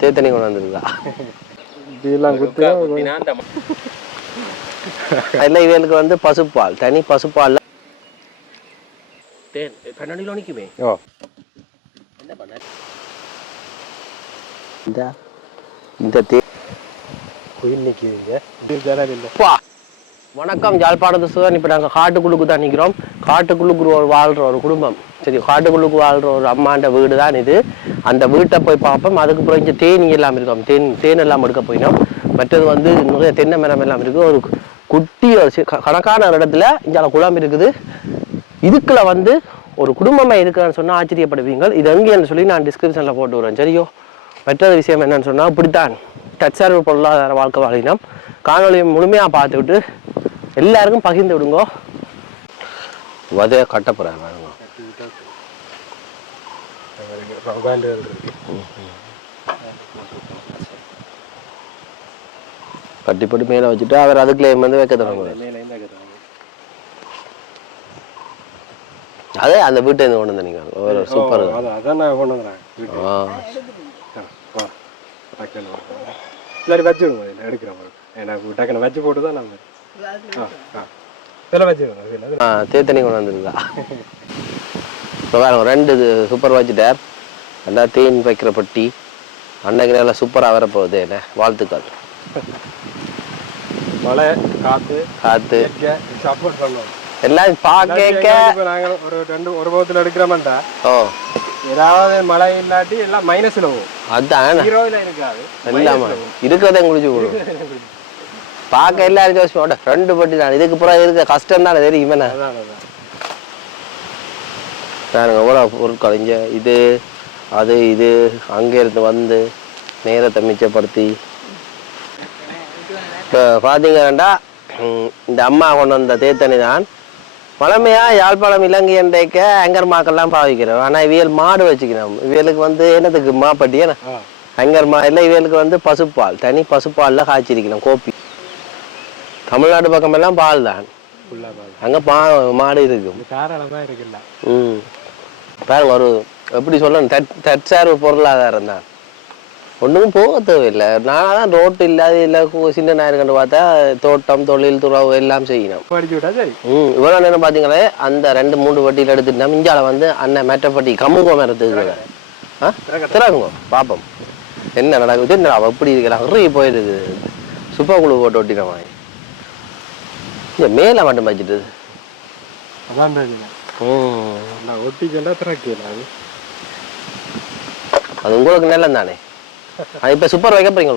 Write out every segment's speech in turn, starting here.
தேத்தனி கொண்டு வந்துருக்கா இல்லை இவளுக்கு வந்து பசுப்பால் தனி பசுப்பால் தேன் 12 கிலோ நிற்குமே. ஓ என்ன பண்ண இந்த தே குயில் நிற்கிதுங்க. வணக்கம் யாழ்ப்பாணத்து சுதன். இப்போ நாங்கள் காட்டுக்குள்ளுக்கு தான் நிற்கிறோம். காட்டுக்குள்ளுக்கு வாழ்கிற ஒரு குடும்பம். சரி, காட்டுக்குள்ளுக்கு வாழ்கிற ஒரு அம்மாண்ட வீடு தான் இது. அந்த வீட்டை போய் பார்ப்போம். அதுக்கப்புறம் இங்கே தேனி எல்லாம் இருக்கோம். தேன் எல்லாம் எடுக்க போயினோம். மற்றது வந்து நிறைய தென்னை மரம் எல்லாம் இருக்குது. ஒரு குட்டி கணக்கான ஒரு இடத்துல இங்கே குளம் இருக்குது. இதுக்குள்ள வந்து ஒரு குடும்பமாக இருக்குன்னு சொன்னால் ஆச்சரியப்படுவீங்க. இது எங்கேன்னு சொல்லி நான் டிஸ்கிரிப்ஷனில் போட்டு வரேன். சரியோ? மற்றது விஷயம் என்னன்னு சொன்னால் இப்படித்தான் தற்சார்பு பொருளாதார வாழ்க்கை வாழினோம். காணொலியை முழுமையாக பார்த்துக்கிட்டு எல்லாருக்கும் பகிர்ந்து விடுங்கோ. வதைய கட்ட போகிறேன் வேணுங்க. கட்டிப்பட்டு மேலே வச்சுட்டு அவர் அதுக்குள்ளே வந்து வைக்க தொடங்க. அதே அந்த வீட்டை இருந்து கொண்டு வந்தீங்க. ஒரு சூப்பர். வச்சு போட்டு தான் நம்ம தேத்தனி கொண்டு வந்துருக்கா. இப்போ வேற 2 சூப்பர் வச்சுட்டார். நல்லா தேன் வைக்கிற பட்டி அன்னைக்கு நல்லா சூப்பராக வரப்போகுது. என்ன வாழ்த்துக்கள். மழை காற்று சப்போர்ட் பண்ணுவோம் எல்லாம் பார்க்க. நாங்கள் ஒரு போகத்தில் எடுக்கிறோம்டா. ஓ, ஏதாவது மழை இல்லாட்டி எல்லாம் மைனஸ்ல போகும். அதான் இருக்காது, எல்லாம் இருக்கிறத குளிச்சு போடும். பார்க்க எல்லாரும் ஜோசியோட ஃப்ரெண்டு பட்டி தான். இதுக்கு புறம் இருக்க கஷ்டம் தானே தெரியும். பாருங்க எவ்வளோ பொருட்கள் இங்கே இது அது இது அங்கே இருந்து வந்து நேரத்தை மிச்சப்படுத்தி. இப்போ பார்த்தீங்கன்னா இந்த அம்மா கொண்டு வந்த தேத்தனி தான் பழமையாக யாழ்ப்பாணம் இலங்கை என்றைக்க அங்கர் மாக்கெல்லாம் பாவிக்கிறோம். ஆனால் இவியல் மாடு வச்சுக்கிறோம். இவியலுக்கு வந்து என்னத்துக்கு மாப்பட்டி ஏன்னா அங்கர் மா இல்லை. இவியலுக்கு வந்து பசுப்பால் தனி பசுப்பாலில் காய்ச்சிருக்கணும் கோப்பி. தமிழ்நாடு பக்கம் எல்லாம் பால் தான். அங்கே மாடு இருக்கும். பாருங்க ஒரு எப்படி சொல்லணும் தற்சார்பு பொருளாதாரம் தான். ஒன்றுக்கும் போக தேவையில்லை. நானாக தான் ரோட்டு இல்லாத இல்லை சின்ன நாயர் பார்த்தா தோட்டம் தொழில் துறவு எல்லாம் செய்யணும். இவ்வளோ நேரம் பார்த்தீங்களே அந்த 2-3 வட்டியில் எடுத்துட்டோம். இஞ்சால வந்து அண்ணன் மெட்டப்பட்டி கமுகோ மரத்துக்கு திறங்குங்க பார்ப்போம் என்ன நடக்குது. என்ன அவள் எப்படி இருக்கிறான் நிறைய போயிருக்கு. சுப்பா குழு போட்டு ஒட்டின மாதிரி இந்த மேலே மட்டும் வச்சுட்டு அது உங்களுக்கு நல்லம் தானே. இப்ப சூப்பர் வைக்க போறீங்க.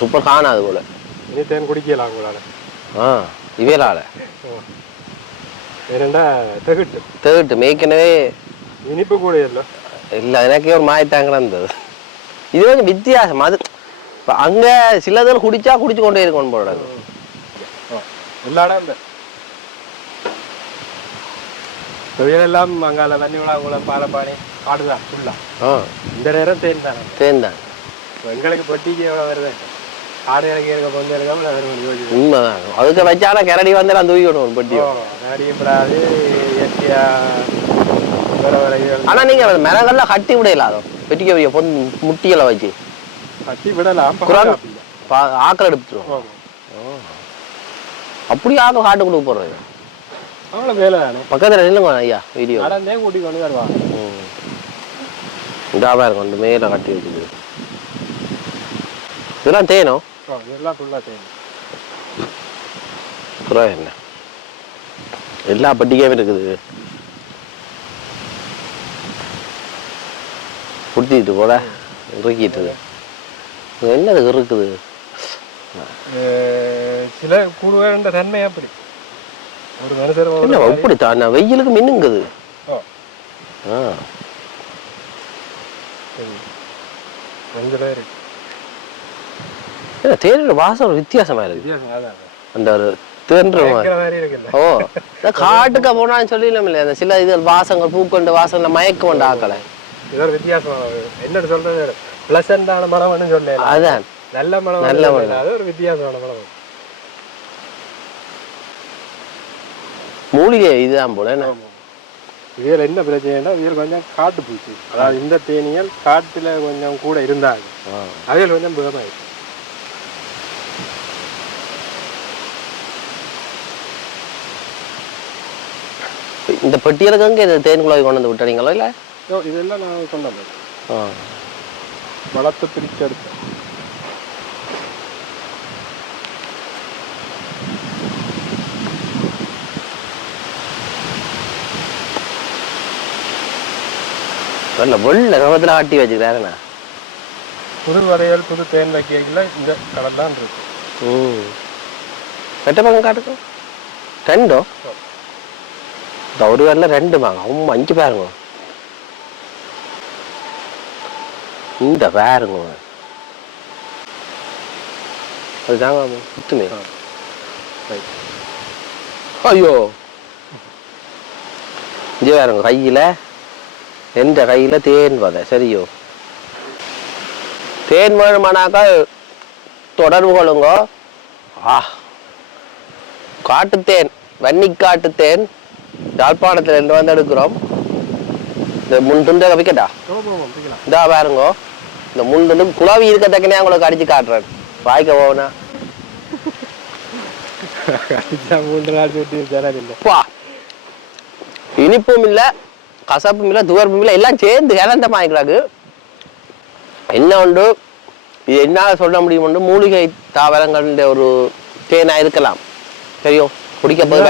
சூப்பர் காணாது போல. இவையலால தேகிட்டு மேய்க்கனவே இனிப்பு கூட இல்லை. இல்லை எனக்கே ஒரு மாயத்தாங்க இருந்தது. இது கொஞ்சம் வித்தியாசம். அது அங்க சிலதில் குடிச்சா குடிச்சு கொண்டே இருக்கணும் போல. எல்லா இடம் தொழிலெல்லாம் அங்கால வன்னிவிழாங்குளம் பாலப்பாணி காடுதான் ஃபுல்லா. இந்த நேரம் தேன் தானே. தேன் தான் எங்களுக்கு பொட்டிக்கு எவ்வளோ வருது. ஆடு இறக்கி இருக்க பொண்ணு இருக்காமல் உண்மைதான். அதுக்கு வச்சானா கரடி வந்து நான் தூக்கி விடுவோம் பொட்டி. கரடிப்படாது இயற்கையா. ஆனா நீங்க மரங்கள்லாம் கட்டி விடலாதோ வெட்டிக்க பொண்ணு முட்டிகளை வச்சு கட்டி விடலாம். ஆக்கள் எடுத்துருவோம். அப்படி ஆக்கள் காட்டுக்குள்ள போடுறது அவ்வளோ வேலை தானே. பக்கத்தில் இல்லைங்க ஐயா வீடியோ நடந்தே கூட்டி கொண்டு வருவாங்க. இதாவா இருக்கும் அந்த மேலே கட்டி வச்சுது. இதெல்லாம் தேனும். இதெல்லாம் ஃபுல்லாக தேனும். புறம் என்ன எல்லா பட்டிக்கையும் இருக்குது. குடிச்சிட்டு போல இறுக்கிட்டு என்னது இருக்குது. சில கூடுவேண்ட தன்மை அப்படி ஒரு மனுஷர் எப்படி தான் வெயிலுக்கு மின்னுங்குது. தேனோட வாசம் ஒரு வித்தியாசமா இருக்கு. அந்த ஒரு தேன்ற ஓ காட்டுக்க போனான்னு சொல்லிடலாம் இல்லை. அந்த சில இது வாசங்கள் பூக்கொண்ட வாசங்களை மயக்க கொண்ட ஆக்கலை. இதோட வித்தியாசம் என்னன்னு சொல்றது பிளசண்டான மனம்னு சொல்ல. அதான் நல்ல மனம். நல்ல மனம். அது ஒரு வித்தியாசமான மனம். மூலிகை இதுதான் போல. இதில் என்ன பிரச்சனைனா இதில் கொஞ்சம் காட்டு பூச்சி, அதாவது இந்த தேனிகள் காட்டில் கொஞ்சம் கூட இருந்தாங்க, அதில் கொஞ்சம் பேகமாயிடுச்சு. இந்த பெட்டியலுக்கு இந்த தேன் குழாய் கொண்டு வந்து விட்டுறீங்களோ இல்லை? இதெல்லாம் நான் சொன்னேன் வளர்த்து பிரித்து எடுத்தேன். நல்ல வெள்ள ரகத்தில் ஆட்டி வச்சுக்கிறாருண்ணா. புது வரையல் புது தேன் வைக்கல இந்த கடல் தான் இருக்கு. எட்ட பக்கம் காட்டுக்கும் ரெண்டோ இந்த ஒரு வரல ரெண்டு வாங்க அவங்க 5 பேருங்க. இந்த பேருங்க அதுதாங்க சுத்துமே. ஐயோ இங்கே வேறுங்க கையில் எந்த கையில் தேன் வதை சரியோ. தேன் வேணுமானாக்கா தொடர்பு கொள்ளுங்க. காட்டுத்தேன் வன்னிக்காட்டுத்தேன் யாழ்ப்பாணத்துல இருந்து வந்து எடுக்கிறோம். இந்த முன்துண்டை வைக்கட்டா இதா பாருங்க. இந்த முன்துண்டு குழாவி இருக்கத்தக்கனே உங்களுக்கு அடிச்சு காட்டுறேன். வாய்க்க போனா இனிப்பும் இல்லை கசப்பும் இல்லை துவர்ப்பும் இல்லை எல்லாம் சேர்ந்து இறந்தமா இருக்கிறாங்க. என்ன உண்டு இது என்ன சொல்ல முடியும், மூலிகை தாவரங்கள் ஒரு தேனா இருக்கலாம். தெரியும் குடிக்க போது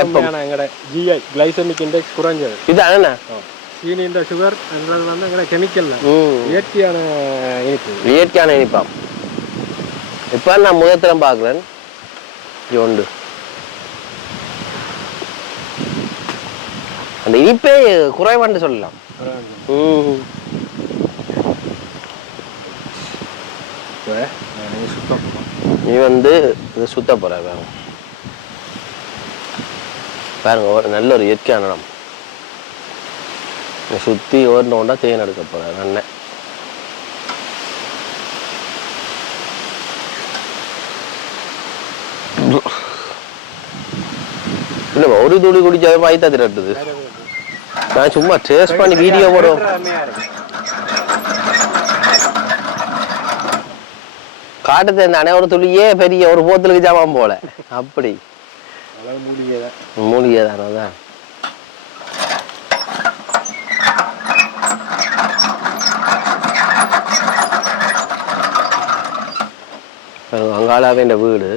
GI கிளைசமிக் இண்டெக்ஸ் குறைஞ்சது இதானே. சீனி இந்த சுகர் வந்து கெமிக்கல் இயற்கையான இனிப்பு, இயற்கையான இனிப்பாம். இப்போ நான் முதத்திரம் பார்க்குறேன் இது உண்டு. அந்த இனிப்பே குறைவான்னு சொல்லலாம். நீ வந்து இதை சுத்த போற பாருங்க நல்ல ஒரு இயற்கையான இடம். சுற்றி ஓடணுண்டா தேன் எடுக்க போகிறேன் அண்ணன். இல்லை ஒரு துளி குடிச்சாவே வாய்த்தா திரட்டுது. நான் சும்மா டேஸ்ட் பண்ணி வீடியோ போடுவோம். காட்டு தானே ஒரு துளியே பெரிய ஒரு போத்தலுக்கு ஜாமான் போல அப்படி மூலிகை தானே. அங்காளாவே இந்த வீடு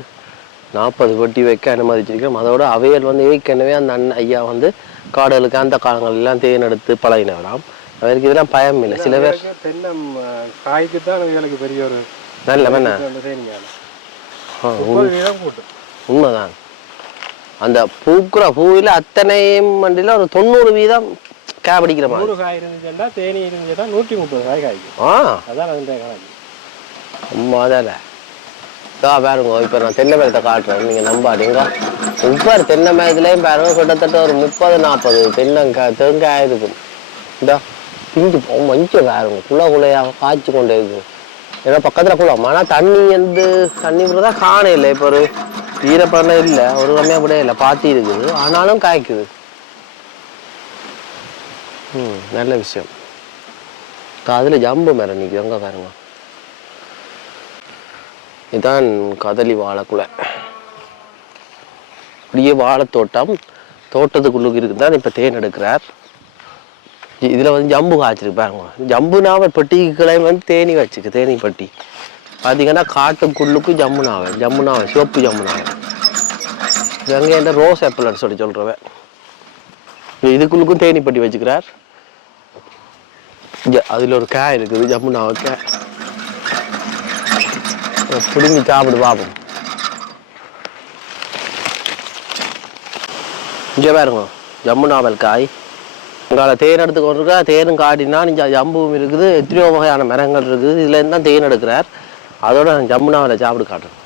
40 பெட்டி வைக்க அனுமதிச்சிருக்கோம். அதோட அவையல் வந்து ஏற்கனவே அந்த ஐயா வந்து காடுகளுக்கு அந்த காலங்கள் எல்லாம் தேன் எடுத்து பழகினாராம். அவருக்கு இதெல்லாம் பயம் இல்லை. சில பேர் தென்னம் காய்க்கு தான் இவங்களுக்கு பெரிய ஒரு நல்ல உண்மைதான். அந்த பூக்குற பூவில் அத்தனையும் வண்டியில் ஒரு 90% காய் பிடிக்கிற மாதிரி. 100 காய் இருந்துச்சுன்னா தேனி இருந்துச்சுன்னா 130 காய் காய்க்கும். அதான் அந்த கணக்கு. அம்மாதால பாருங்க. இப்போ நான் தென்னை மரத்தை காட்டுறேன், நீங்கள் நம்பாதீங்க. இப்போ தென்னை மரத்துலேயும் பாருங்க கிட்டத்தட்ட ஒரு 30-40 தேங்காய் இருக்கும். இந்த பிஞ்சு மஞ்சள் பாருங்க குலையாக காய்ச்சி கொண்டே இருக்கும். ஏன்னா பக்கத்தில் குளம், ஆனால் தண்ணி வந்து தண்ணி தான் காண இல்லை. இப்போ ஒரு ஈரப்பதம் இல்லை, ஒரு கம்மியாக கூட இல்லை, பாத்தி இருக்குது, ஆனாலும் காய்க்குது. நல்ல விஷயம். அதில் ஜம்பு மரம் நிற்குது அங்கே பாருங்க. இதுதான் கதலி வாழைக்குலை. இப்படியே வாழைத்தோட்டம் தோட்டத்துக்குள்ளுக்கு இருக்குது தான் இப்போ தேன் எடுக்கிறார். இதில் வந்து ஜம்பு காய்ச்சிருக்கு பாருங்க. ஜம்புனாவல் பெட்டிகளை வந்து தேனி வச்சுக்கு தேனி பெட்டி பார்த்தீங்கன்னா காட்டுக்குள்ளுக்கு ஜம்முனாவல் சிவப்பு ஜம்முனாவல். இது அங்கே என்ன ரோஸ் ஆப்பிள்னு சொல்கிறவன் இதுக்குள்ளுக்கும் தேனி பெட்டி வச்சுக்கிறார். அதில் ஒரு காய் இருக்குது ஜம்முனாவல் காய். பிடுங்கி சாப்பிடு பார்ப்போம். இங்கே பாருங்க ஜம்முனாவல் காய். உங்களால் தேன் எடுத்து கொண்டிருக்கா. தேனும் காடினா ஜம்புவும் இருக்குது, எத்தனையோ வகையான மரங்கள் இருக்குது. இதுலேருந்து தான் தேன் எடுக்கிறார். அதோட நான் ஜம்முனாவலை சாப்பிடு காட்டுறேன்.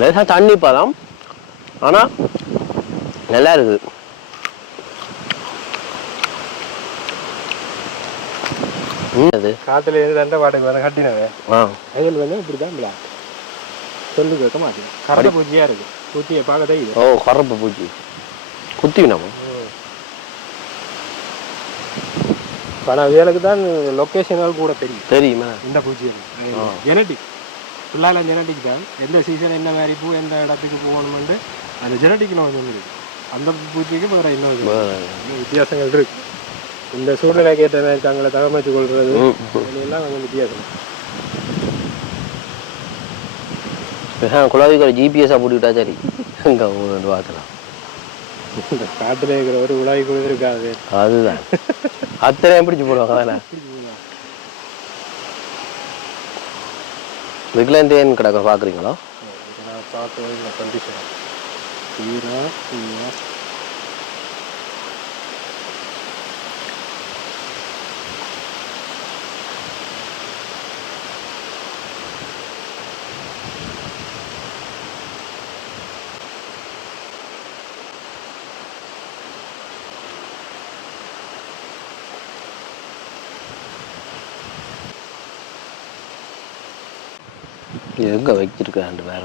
லேசாக தண்ணி பழம், ஆனால் நல்லா இருக்குது. அது காத்துல இருந்து ரெண்ட வாடகை வர கட்டினவன் வயல் வந்து இப்படிதான் சொல்லு கேட்க மாட்டேன். கரப்பு பூச்சியா இருக்கு. பூச்சியை பார்க்க. ஓ கரப்பு பூச்சி குத்திவினமா? ஆனால் வேலுக்கு தான் லொக்கேஷனால் கூட தெரியுமா இந்த பூச்சி ஜெனட்டிக் ஃபுல்லாக ஜெனட்டிக் தான். எந்த சீசன் என்ன மாதிரி பூ எந்த இடத்துக்கு போகணுமெண்டு அந்த ஜெனட்டிக் நோய் வந்துருக்கு. அந்த பூச்சிக்கு வேறு இன்னும் வித்தியாசங்கள் இருக்கு. இந்த சூழ்நிலைக்கு ஏற்ற மாதிரி தங்களை தகமைத்து கொள்வது எல்லாம் கொஞ்சம் வித்தியாசம். குழாய்க்கு ஒரு ஜிபிஎஸ்ஸாக போட்டுக்கிட்டா சரி இங்கே பார்க்கலாம். இந்த காட்டில் இருக்கிற ஒரு உலாவி கூட இருக்காது. அதுதான் அத்தனை பிடிச்சி போடுவாங்க. அதெல்லாம் இதுக்குலாம் தேன் கிடக்க பார்க்குறீங்களா? பார்த்து கண்டிஷன் எங்கே வச்சிருக்காண்டு வேற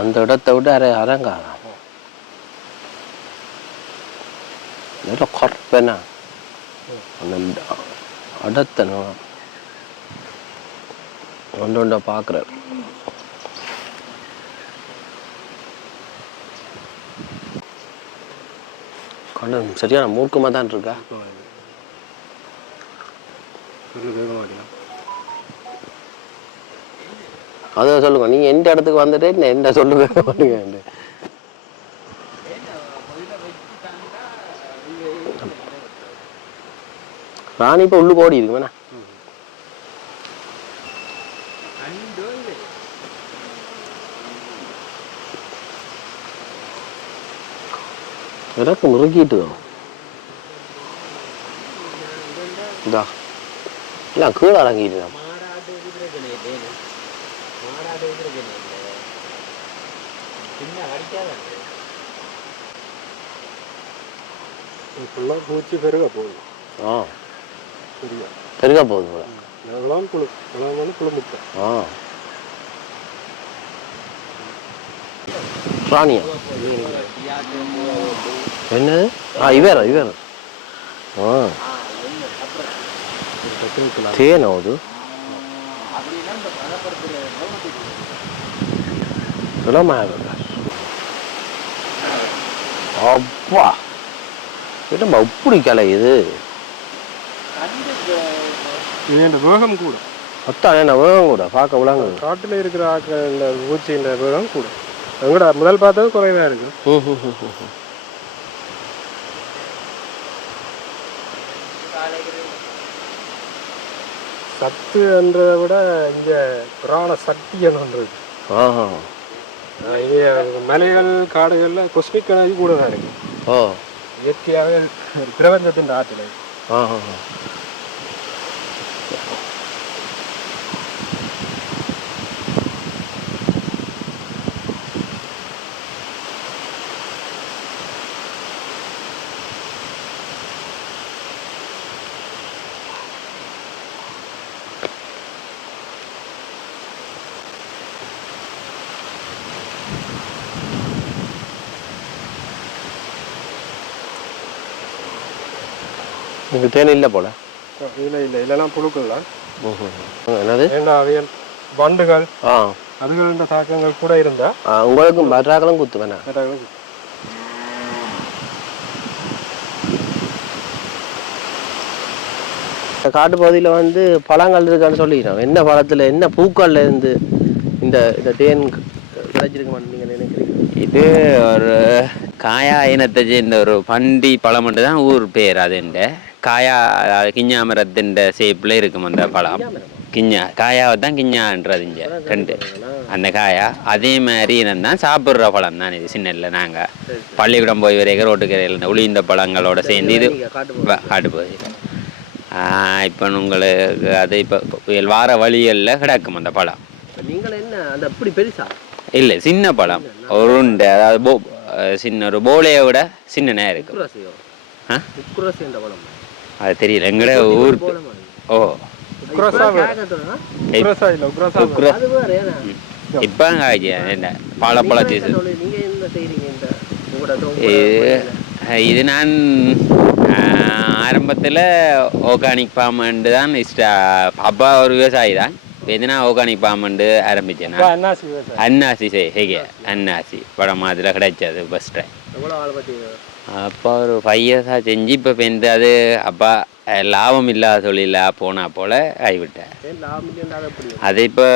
அந்த இடத்த விட்டு அரங்காதான் கொறப்பேனா அந்த இடத்த ஒன்று ஒன்றா பார்க்குறாரு. கண்ணு சரியான மூர்க்கமாக தான் இருக்கா. அதான் சொல்லுங்க, நீங்கள் எந்த இடத்துக்கு வந்துட்டு என்ன சொல்லுங்க. ராணி இப்போ உள்ளுக்கு ஓடி இருக்கு வேணா. எனக்கு முறுக்கிட்டு இதா இல்லை கீழே இறங்கிட்டு பூச்சி பெருக போகுது. பெருக போகுது போல. ராணியா என்னது? இவர் தேன் ಹೌದು. அப்பா என்னம்மா இப்படி கலை இது? வேகம் கூட அத்தான் என்ன வேகம் கூட பார்க்க விளாங்க. காட்டில் இருக்கிற ஆக்கள் இந்த பூச்சின்ற வேகம் கூட எங்கடா முதல் பார்த்தது குறைவாக இருக்கு. சத்து என்றதை விட இங்கே புராண சக்தி என்னன்றது. இது மலைகள் காடுகளில் கொஸ்மிக் எனர்ஜி கூட தான் இருக்கு. இயற்கையாக பிரபஞ்சத்தின் ஆற்றல். இங்கே தேன் இல்லை போல. இல்லைலாம் புழுக்கள் தான். என்னது அவியல் வண்டுகள் அதுகள தாக்கங்கள் கூட இருந்தா உங்களுக்கும் மற்றாக்களும் குத்து வேணா. காட்டு பகுதியில் வந்து பழங்கள் இருக்கான்னு சொல்லிக்கிறோம். என்ன பழத்தில் என்ன பூக்கள்ல இருந்து இந்த தேன் கிடைச்சிருக்குமான்னு நீங்கள் நினைக்கிறீங்க? இது ஒரு காயா இனத்தை சேர்ந்த ஒரு பண்டி பழம் மட்டும் தான் ஊர் பேர். அதுண்ட காயா கிஞ்சா மரத்தின் ஷேப்பில் இருக்கும் அந்த பழம். கிஞ்சா காயாவை தான் கிஞ்சான்றது இங்கே ரெண்டு அந்த காயா. அதே மாதிரி இனம் சாப்பிட்ற பழம் தான் இது. சின்னல நாங்கள் பள்ளிக்கூடம் போய் வரைக்கும் ரோட்டுக்கரையில் உளிந்த பழங்களோட சேர்ந்து இது காட்டு போகுது. இப்போ உங்களுக்கு அது இப்போ வார வழிகளில் கிடக்கும் அந்த பழம். நீங்கள் என்ன அந்த அப்படி பெருசா இல்லை, சின்ன பழம் உருண்டை, அதாவது சின்ன ஒரு போலையை விட சின்னனா இருக்கு. அது தெரியல எங்கட ஊர். ஓ இப்போ என்ன பழப்பழ சீசன். கூட இது நான் ஆரம்பத்தில் ஆர்கானிக் ஃபார்மண்டு தான் அப்பா ஒரு விவசாயி தான். இது நான் ஆர்கானிக் ஃபார்மண்டு ஆரம்பித்தேன். அன்னாசி ஹெகே அன்னாசி படம் அதில் கிடைச்சது ஃபஸ்ட்டு. அப்போ ஒரு 5 இயர்ஸாக செஞ்சு இப்போ வந்து அது அப்பா லாபம் இல்லாத தொழிலாக போனால் போல் கைவிட்டேன். அது இப்போ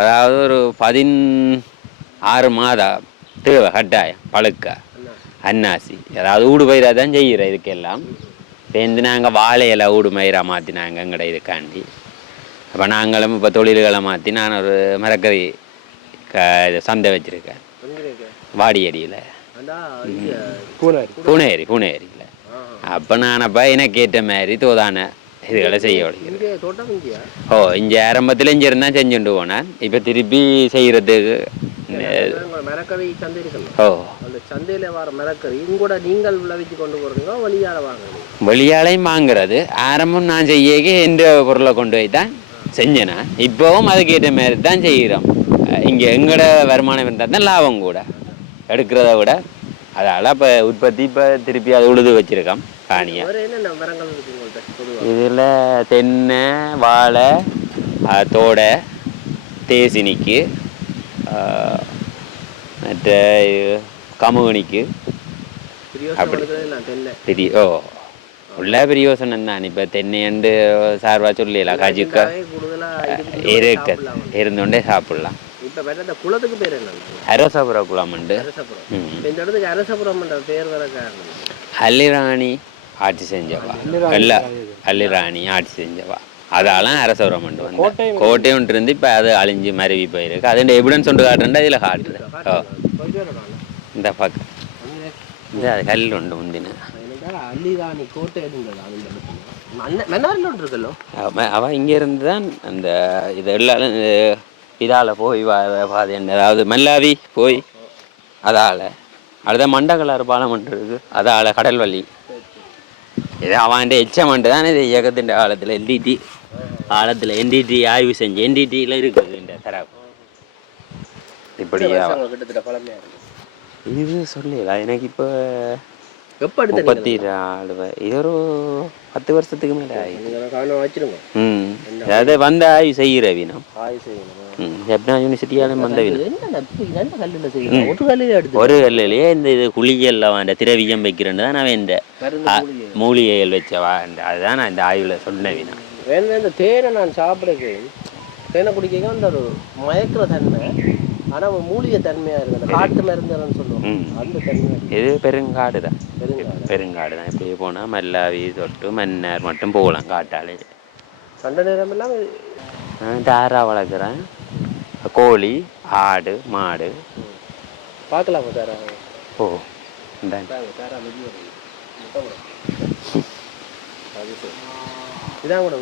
அதாவது ஒரு 16 மாதம் தேவை கட்டாயம் பழுக்க அன்னாசி. அதாவது ஊடு பயிராக தான் செய்கிற இதுக்கெல்லாம் சேர்ந்து நாங்கள் வாழையில ஊடு பயிராக மாற்றினாங்க எங்கட இதுக்காண்டி. அப்போ நாங்களும் இப்போ தொழில்களை மாற்றி நான் ஒரு மரக்கறி சந்தை வச்சுருக்கேன் வாடியடியில் பூனேரியில். அப்போ நான் அப்போ எனக்கு ஏற்ற மாதிரி தோதான இதுகளை செய்ய வலிக்கிறேன். ஓ இங்கே ஆரம்பத்தில் இங்கே இருந்தால் செஞ்சுட்டு போனேன். இப்போ திருப்பி செய்கிறதுக்கு ஓ சந்தையில் வர மரக்கறி கூட நீங்கள் விளைவிச்சு கொண்டு போகிறீங்க வெளியால் வாங்குறது? வெளியாலையும் வாங்குறது. ஆரம்பம் நான் செய்ய எந்த பொருளை கொண்டு போய் தான் செஞ்சேன். இப்போவும் அதுக்கேற்ற மாதிரி தான் செய்கிறோம். இங்கே எங்களோட வருமானம் இருந்தால் தான் லாபம் கூட எடுக்கிறத விட. அதனால் இப்போ உற்பத்தி இப்போ திருப்பி அதை உழுது வச்சுருக்கோம் காணியை. இதில் தென்னை, வாழை, தோடை, தேசினிக்கு, மற்ற கமுகணிக்கு அப்படி உள்ள பிரயோசனம் தான். இப்போ தென்னையண்டு சார்பாக சொல்லலாம் காஜுக்கா இருந்தோண்டே சாப்பிடலாம். குளத்துக்கு பேர் என்ன? அரசபுர குளம் உண்டு. இந்த இடத்துக்கு அரசபுரம் பேர் வர காரணம் அல்லிராணி ஆட்சி செஞ்சவா. எல்லாம் அல்லிராணி ஆட்சி செஞ்சவா. அதாலாம் அரசபுரம் உண்டு வந்து கோட்டை ஒன்று இருந்து இப்போ அது அழிஞ்சு மருவி போயிருக்கு. அது எவிடன்ஸ் ஒன்று காட்டுறா இதில் காட்டுது. இந்த பக்கம் இந்த கல் உண்டு முந்தின அல்லிராணி கோட்டை அவள் இங்கே இருந்து தான் அந்த இது எல்லாம் இதால் போய் பாதை அதாவது மல்லாவி போய் அதால் அடுத்த மண்டகலாறு பாலம் ஒன்று இருக்குது. அதால் கடல் வழி இது அவன் எச்சமண்டு தான். இது இயக்கத்தின் காலத்தில் என்டிடி ஆய்வு செஞ்சு என்டிடியில் இருக்குது இந்த தரப்பு. இப்படி இது சொல்லலாம் எனக்கு இப்போ 34 இது ஒரு 10 வருஷத்துக்கு மேலே ஆகி. அதாவது வந்த ஆய்வு செய்கிற வீணம் ஜப்னா யூனிவர்சிட்டியாலும் வந்த வீணம் ஒரு கல்லிலேயே இந்த இது குளியல்ல அந்த திரவியம் வைக்கிறேன்னு தான் நான் இந்த மூலிகைகள் வச்சவா. அதுதான் நான் இந்த ஆய்வில் சொன்ன வீணம். இந்த தேனை நான் சாப்பிடுறேன். தேனை குடிக்க அந்த ஒரு மயக்கிற தன்மை, ஆனால் மூலிகை தன்மையாக இருக்குது. அந்த காட்டு மருந்துன்னு சொல்லுவோம் அந்த தன்மை. இது பெருங்காடு தான். பெருங்காடு தான். இப்படி போனால் மல்லாவி தொட்டு மன்னர் மட்டும் போகலாம் காட்டாலே. சண்டை நேரம் எல்லாம் தாரா வளர்க்குறேன். கோழி, ஆடு, மாடு பார்க்கலாமா தாரா? ஓ இந்த இதான் கூட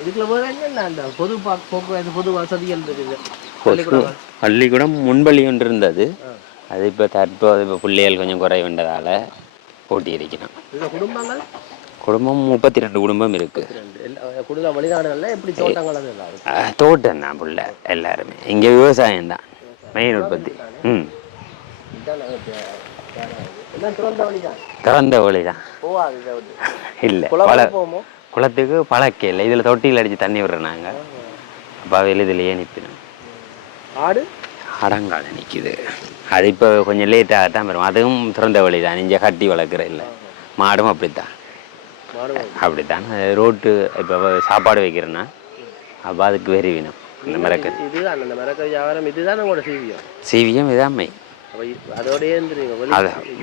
இதுக்குள்ள வேற என்ன அந்த பொது போக்குவரத்து பொது வசதிகள் இருக்குது. பள்ளிக்கூடம் முன்பள்ளி ஒன்று இருந்தது. அது இப்போ தற்போது இப்போ பிள்ளைகள் கொஞ்சம் குறைவுன்றதால போட்டி இருக்கணும். குடும்பம் 32 குடும்பம் இருக்கு. தோட்டம் தான் புள்ள எல்லாருமே. இங்கே விவசாயம் தான் மெயின் உற்பத்தி. திறந்த வழி தான். இல்லை குளத்துக்கு பழக்க இல்லை. இதில் தொட்டியில் அடித்து தண்ணி விடுறாங்க. அப்போ இதுலையே நிற்பினோம். ஆடு அடங்கால நிற்கிது. அது இப்போ கொஞ்சம் லேட்டாக தான் வரும். அதுவும் திறந்த வழி தான். இங்கே கட்டி வளர்க்குற இல்லை. மாடும் அப்படித்தான். ரோட்டு இப்போ சாப்பாடு வைக்கிறேன்னா அப்போ அதுக்கு வெறிவினம். இந்த மரக்கறி சீவியம் இதான் மெய். அது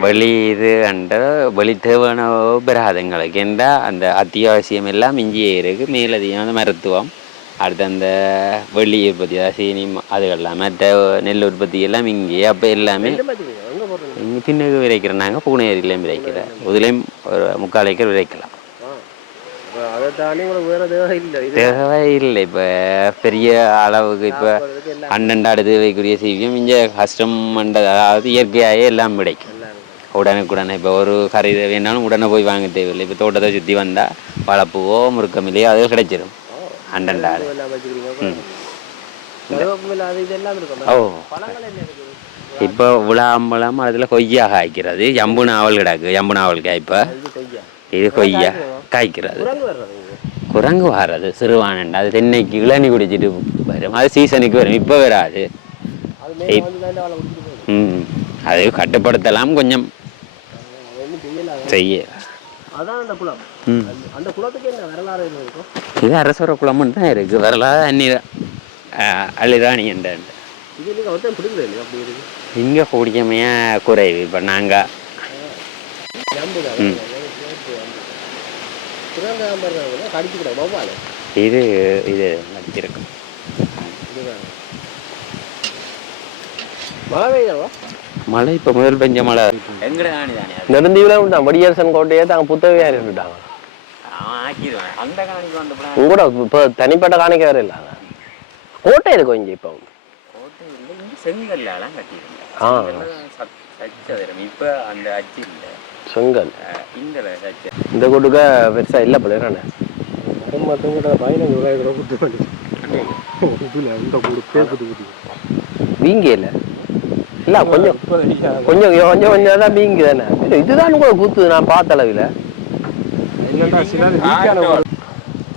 வெளி இது அண்ட வெளி தேவையான பெறாதுங்களுக்கு என்ற அந்த அத்தியாவசியம் எல்லாம் இஞ்சியே இருக்கு. மேலதிகம் அந்த மருத்துவம். அடுத்து அந்த வெள்ளி உற்பத்தி அதாவது சீனி அதுகள்லாம் மற்ற நெல் உற்பத்தி எல்லாம் இங்கே. அப்போ எல்லாமே இங்கே பின்னுக்கு விதைக்கிறோம். நாங்கள் பூனேரியிலையும் விதைக்கிற இதுலேயும் ஒரு 3/4 ஏக்கர் விதைக்கலாம். தேவை இல்லை. இப்போ பெரிய அளவுக்கு இப்போ அண்டண்டாடு தேவைக்குரிய செய்வியும் இங்கே கஷ்டம் பண்ணுறது. அதாவது இயற்கையாகவே எல்லாம் கிடைக்கும் உடனுக்குடனே. இப்போ ஒரு கறி வேணாலும் உடனே போய் வாங்க தேவையில்லை. இப்போ தோட்டத்தை சுற்றி வந்தால் வளர்ப்புவோ முறுக்கமில்லையோ அது கிடைச்சிடும். அண்டண்டாடு ஓ இப்போ விழாம்பழம் அதில் கொய்யா காய்க்கிறது ஜம்பு நாவல் கிடக்கு ஜம்பு நாவல் காய்ப்பா இது கொய்யா காய்க்கிறது குரங்கு வர்றது சிறுவானண்டு அது தென்னைக்கு இளநி குடிச்சிட்டு வரும் அது சீசனுக்கு வரும் இப்போ வராது அது கட்டுப்படுத்தலாம் கொஞ்சம் செய்ய இது அரசர குளம்னு தான் இருக்கு வரலாறு அந்நிய அள்ளிராணி என்ற இங்கே குடிக்கமையா குறைவு இப்போ நாங்கள் இது இது நடிச்சிருக்கும் மழை இப்போ முதல் பெஞ்ச மழை நெடுந்தீவில வடியரசன் கோட்டையே தாங்க புத்தகையா இருந்துட்டாங்க உங்களோட இப்போ தனிப்பட்ட காணிக்க வேற இல்லை கோட்டை இருக்கும் இங்கே இப்போ செங்கல்லாம் இப்போ அந்த அச்சு இல்லை செங்கல் இந்த கூட்டுக்க பெருசா இல்லை போல என்ன வீங்க இல்லை இல்ல கொஞ்சம் கொஞ்சம் கொஞ்சம் கொஞ்சம் தான் வீங்கு தானே இதுதான் கூட கூத்துது நான் பார்த்த அளவில்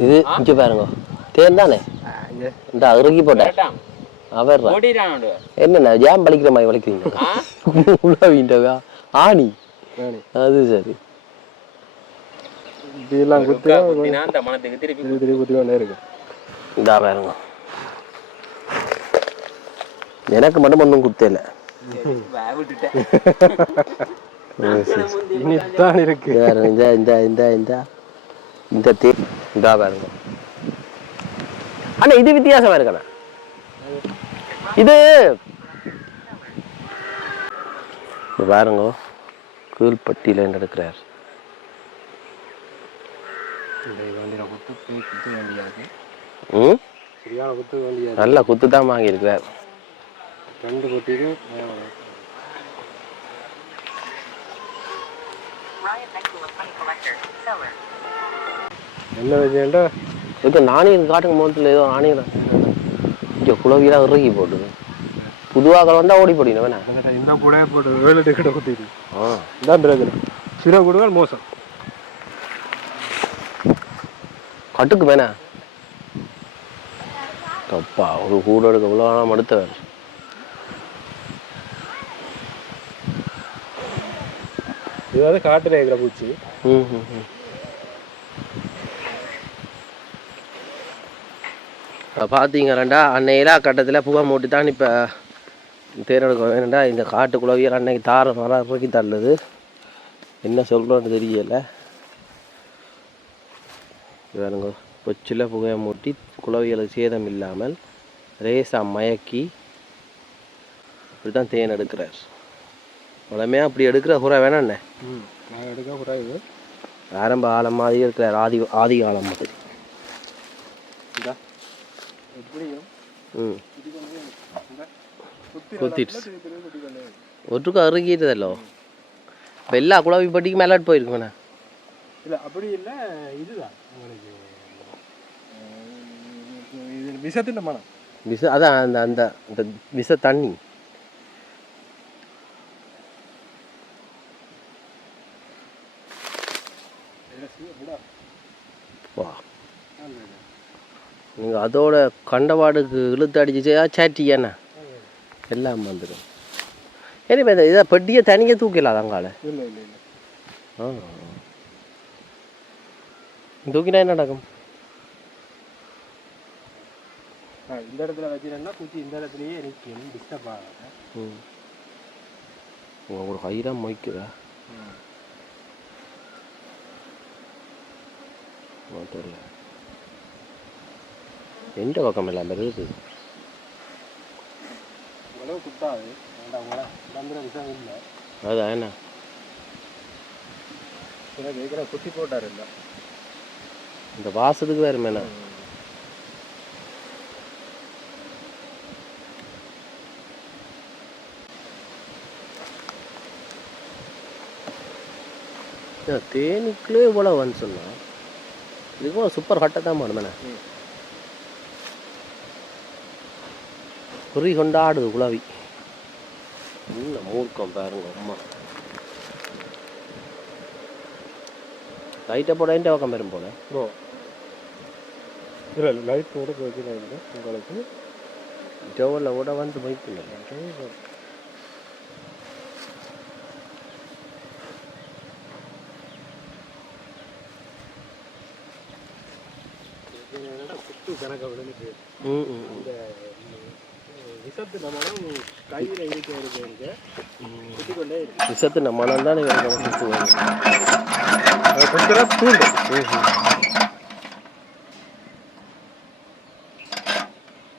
இது இங்க பாருங்க தேன் தானே இந்த அருகி போட்டேன் அவர் என்னண்ணா ஜாம் பழிக்கிற மாதிரி வலிக்கிறீங்க உள்ள ஆணி அது சரி இதெல்லாம் இருக்கு இதா பாருங்க எனக்கு மட்டும் ஒன்றும் குத்தல இருக்கு இந்த இதா பாருங்க ஆனா இது வித்தியாசமா இருக்கண்ணா இது பாருங்க கீழ்பட்டியில எடுக்கிறார் நல்ல குத்து தான் வாங்கி இருக்கிறார் ரெண்டு கொட்டிக்கும் என்ன வச்சேன்டா இது நாணயம் காட்டுங்க மோத்தில் ஏதோ நாணயம் இங்கே குளவியெல்லாம் இறக்கி போட்டுது புதுவாக்கள் வந்தால் ஓடி போடினேன் வேணா இந்த கூட போட்டு 7 டிக்கெட்டை குத்திட்டு இதான் பிரச்சனை சில கூடுதல் மோசம் கட்டுக்கு வேணா தப்பா ஒரு கூட எடுக்க இவ்வளோ வேணாம் அடுத்தவர் இது காட்டுல இருக்கிற பூச்சி பார்த்தீங்கடா அன்னையிலா கட்டத்தில் புகை மூட்டி தான் இப்போ தேர்ந்தெடுக்க வேணுண்டா இந்த காட்டு குளவியல் அன்னைக்கு தார மரம் இறக்கி தள்ளுது என்ன சொல்கிறோன்னு தெரியலை வேணுங்க பொச்சில் புகையை மூட்டி குளவியலுக்கு சேதம் இல்லாமல் ரேசாக மயக்கி அப்படி தான் தேன் எடுக்கிறார் உடமையாக அப்படி எடுக்கிற குறை வேணாண்ணே நான் எடுக்க குறை இது ஆரம்ப காலம் மாதிரி இருக்கிறார் ஆதி காலம் மாதிரி ஒட்டுக்கு அருகிட்டதல்லோ இப்போ எல்லா குழவி பட்டிக்கு மேலே போயிருக்கோண்ணே இல்லை அப்படி இல்லை இதுதான் உங்களுக்கு இது விஷத்தின் மனம் அதான் அந்த அந்த அந்த விஷ தண்ணி வா நீங்கள் அதோட கண்டவாடுக்கு இழுத்து அடிச்சுச்சா சாட்டியாண்ணா எல்லாம் வந்துடும் ஏன்னா இப்போ இதை பெட்டியை தனியாக தூக்கிடலாம் அங்கால இல்லை இல்லை இல்லை தூக்கினா என்ன நடக்கும் இந்த இடத்துல வச்சுட்டேன்னா குச்சி இந்த இடத்துலையே நிற்கும் டிஸ்டர்ப் ஆகாது ஒரு ஹைராக மொய்க்குதா தெரியல எந்த பக்கம் எல்லாம் இருக்குது குத்தாது அதான் என்ன குத்தி போட்டார் இல்லை இந்த வாசத்துக்கு வேறு மேலே தேனிக்குள்ளே இவ்வளோ வந்து சொன்னா இதுக்கும் சூப்பர் ஹட்டை தான் பண்ணுமேண்ணே குறி கொண்டாடுது குழவி என்ன மூர்க்கம் பாருங்க அம்மா. லைட்டை போட இந்த பக்கம் வரும் போல. ஓ இல்லை லைட் போட பிரச்சனை இல்லை உங்களுக்கு. ஜோவில் கூட வந்து வைக்கல. குத்து கணக்காக விழுந்துட்டு இந்த விஷத்து நம்மளும் கையில் இருக்க குத்திக்கொண்டே விஷத்து நம்ம மனம் தான் குத்து வரும். குத்துற தூண்டு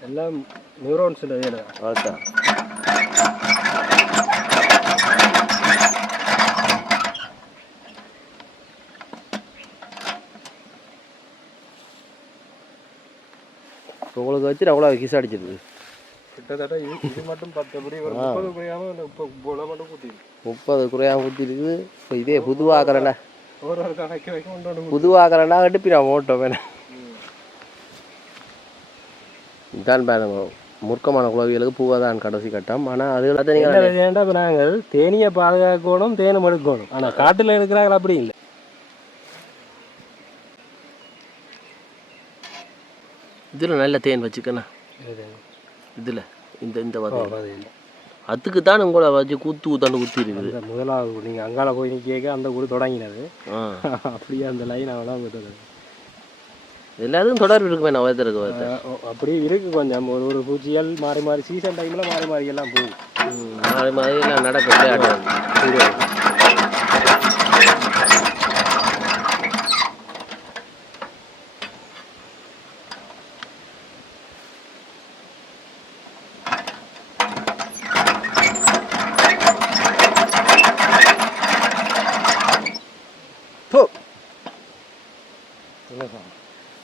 எல்லாம் நியூரோன்ஸில் வேலை. அதுதான் உங்களுக்கு வச்சு அவ்வளோ கிஸ் அடிச்சிருக்கு. கிட்டத்தட்ட இது மட்டும் 10 படி ஒரு 30 குறையாமல் இப்போ போல மட்டும் குத்திருக்கு. 30 குறையாமல் குத்திருக்கு. இப்போ இதே புதுவாக்குறேன்டா ஒரு கணக்கு வைக்க கொண்டு புதுவாக்குறேன்டா கட்டுப்பி நான் ஓட்டோம் வேணேன். இதான் பாருங்க முர்க்கமான குழவிகளுக்கு பூவை தான் கடைசி கட்டம். ஆனால் அது ஏன்டா நாங்கள் தேனியை பாதுகாக்கணும், தேனும் எடுக்கணும். ஆனால் காட்டில் இருக்கிறாங்க அப்படி இல்லை. இதில் நல்ல தேன் வச்சுக்கண்ணா. இதில் இந்த இந்த அதுக்கு தான் உங்களை வச்சு கூத்து ஊத்தாண்டு குத்தி இருக்குது. முதலாவது நீங்கள் அங்கால போய் நிற்க அந்த ஊர் தொடங்கினது அப்படியே அந்த லைன் அவெல்லாம் விட்டுறது எல்லாத்துக்கும் தொடர்பு இருக்குமே. நான் வளர்த்துருக்கு அப்படி இருக்குது கொஞ்சம். ஒரு பூச்சிகள் மாறி மாறி சீசன் டைமில் மாறி மாறி எல்லாம் போகும். மாறி மாறி எல்லாம் நடக்க விளையாட்டு.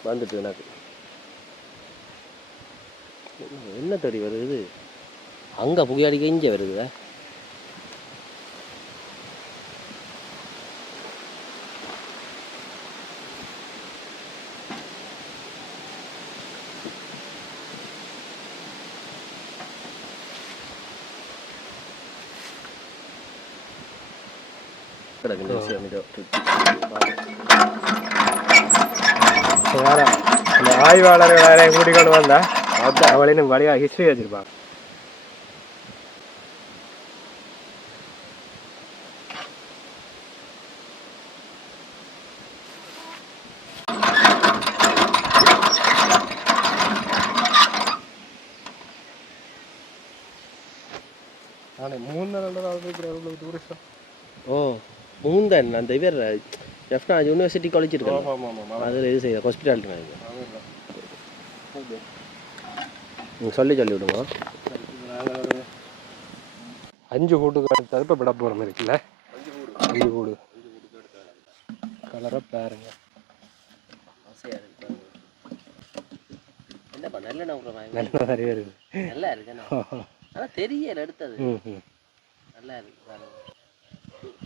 வந்துட்டு எனக்கு என்ன தடி வருது அங்கே புகையடிக்க இங்கே வருது. கிடக்கு விஷயம் இதோ வேற அந்த ஆய்வாளர்கள் வேற கூட்டிக்கொண்டு வந்தா அவளையும் வழியாக ஹிஸ்ட்ரி வச்சிருப்பாங்க. ஓ மூந்தன் அந்த இவர் ஜெஃப்னா யூனிவர்சிட்டி காலேஜ் இருக்கு. அதில் இது செய்ய ஹாஸ்பிட்டாலிட்டி நீங்கள் சொல்லி விடுங்க. 5 கூட்டுக்கு எடுத்தது இப்போ விட போகிற மாதிரி இருக்குல்ல. 5 கூடு கலராக பாருங்க. என்னப்பா நல்ல நல்ல நிறைய இருக்குது. நல்லா இருக்கு. ஆனால் தெரியல எடுத்தது நல்லா இருக்கு.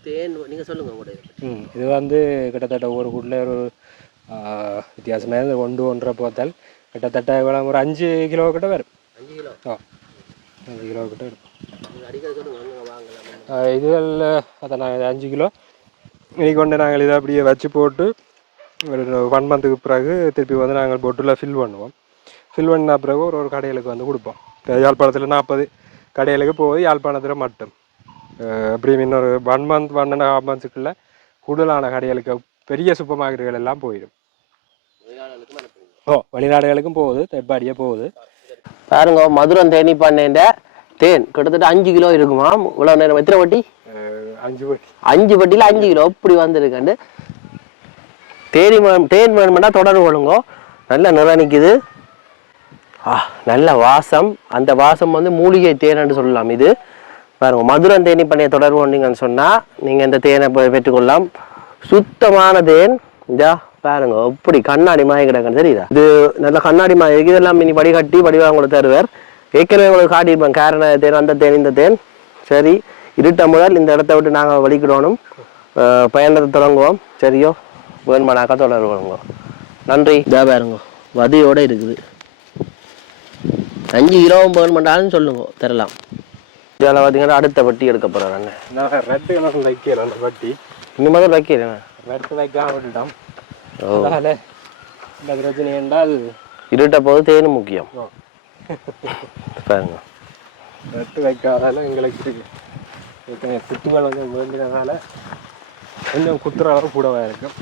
தேன் நீங்கள் சொல்லுங்கள் கூட. இது வந்து கிட்டத்தட்ட ஒரு கூட்டில் ஒரு வித்தியாசமாக 1-1.5 போத்தால் கிட்டத்தட்ட இவ்வளோ ஒரு 5 கிலோ கிட்ட வரும். 5 கிலோ 5 கிலோ கிட்ட இருக்கும். வாங்கலாம் இதுகள் அதை நாங்கள் 5 கிலோ இன்னைக்கு கொண்டு நாங்கள் இதை அப்படியே வச்சு போட்டு ஒரு 1 மந்த்துக்கு பிறகு திருப்பி வந்து நாங்கள் பொட்டில் ஃபில் பண்ணுவோம். ஃபில் பண்ண பிறகு ஒரு கடைகளுக்கு வந்து கொடுப்போம். யாழ்ப்பாணத்தில் 40 கடைகளுக்கு போய் யாழ்ப்பாணத்தில் மட்டும் அப்படி இன்னொரு 1 மந்த் 1.5 மந்த்ஸுக்குள்ள கூடுதலான கடைகளுக்கு பெரிய சூப்பர் மார்க்கெட்டுகள் எல்லாம் போயிடும். வெளிநாடுகளுக்கும் போகுது, தெற்பாடியே போகுது. பாருங்க மதுரம் தேனி பண்ணேன் தேன் கிட்டத்தட்ட 5 கிலோ இருக்குமா. இவ்வளோ நேரம் எத்தனை வட்டி? 5 வட்டியில் 5 கிலோ இப்படி வந்துருக்காண்டு. தேன் வேணுமெண்டா தொடர்பு கொள்ளுங்க. நல்ல நிறநிக்குது. நல்ல வாசம். அந்த வாசம் வந்து மூலிகை தேனன்னு சொல்லலாம். இது பாருங்க மதுரம் தேனி பண்ணைய தொடர்பு கொண்டீங்கன்னு சொன்னால் நீங்கள் இந்த தேனை பெற்றுக்கொள்ளலாம். சுத்தமான தேன். இதா பாருங்க எப்படி கண்ணாடி மாய கிடக்குன்னு தெரியுதா. இது நல்ல கண்ணாடி மாய. இதெல்லாம் இனி வடிகட்டி வடிவாக உங்களுக்கு தருவார். ஏற்கனவே உங்களுக்கு காட்டியிருப்பேன் காரண தேன், அந்த தேன், இந்த தேன். சரி இருட்ட முதல் இந்த இடத்த விட்டு நாங்கள் வலிக்கிடணும். பயணத்தை தொடங்குவோம். சரியோ வேணுமானாக்கா தொடர்பு கொள்ளுங்க. நன்றி. இதா பாருங்க வதியோடு இருக்குது. 5 கிலோவும் வேணுமெண்டாலும் சொல்லுங்க தரலாம். இதில் பார்த்தீங்கன்னா அடுத்த வட்டி எடுக்க போகிறேன் அண்ணன். நான் ரெட்டு கலர் வைக்கல அந்த வட்டி இந்த மாதிரி வைக்கிறேன். ரெட்டு வைக்காம விட்டுட்டோம். அதனால இந்த பிரச்சனை என்றால் இருட்ட போது தேன் முக்கியம். பாருங்க ரெட்டு வைக்காதால எங்களுக்கு குத்துகள் கொஞ்சம் வேண்டியதுனால கொஞ்சம் குத்துற அளவு கூடவா இருக்கும்.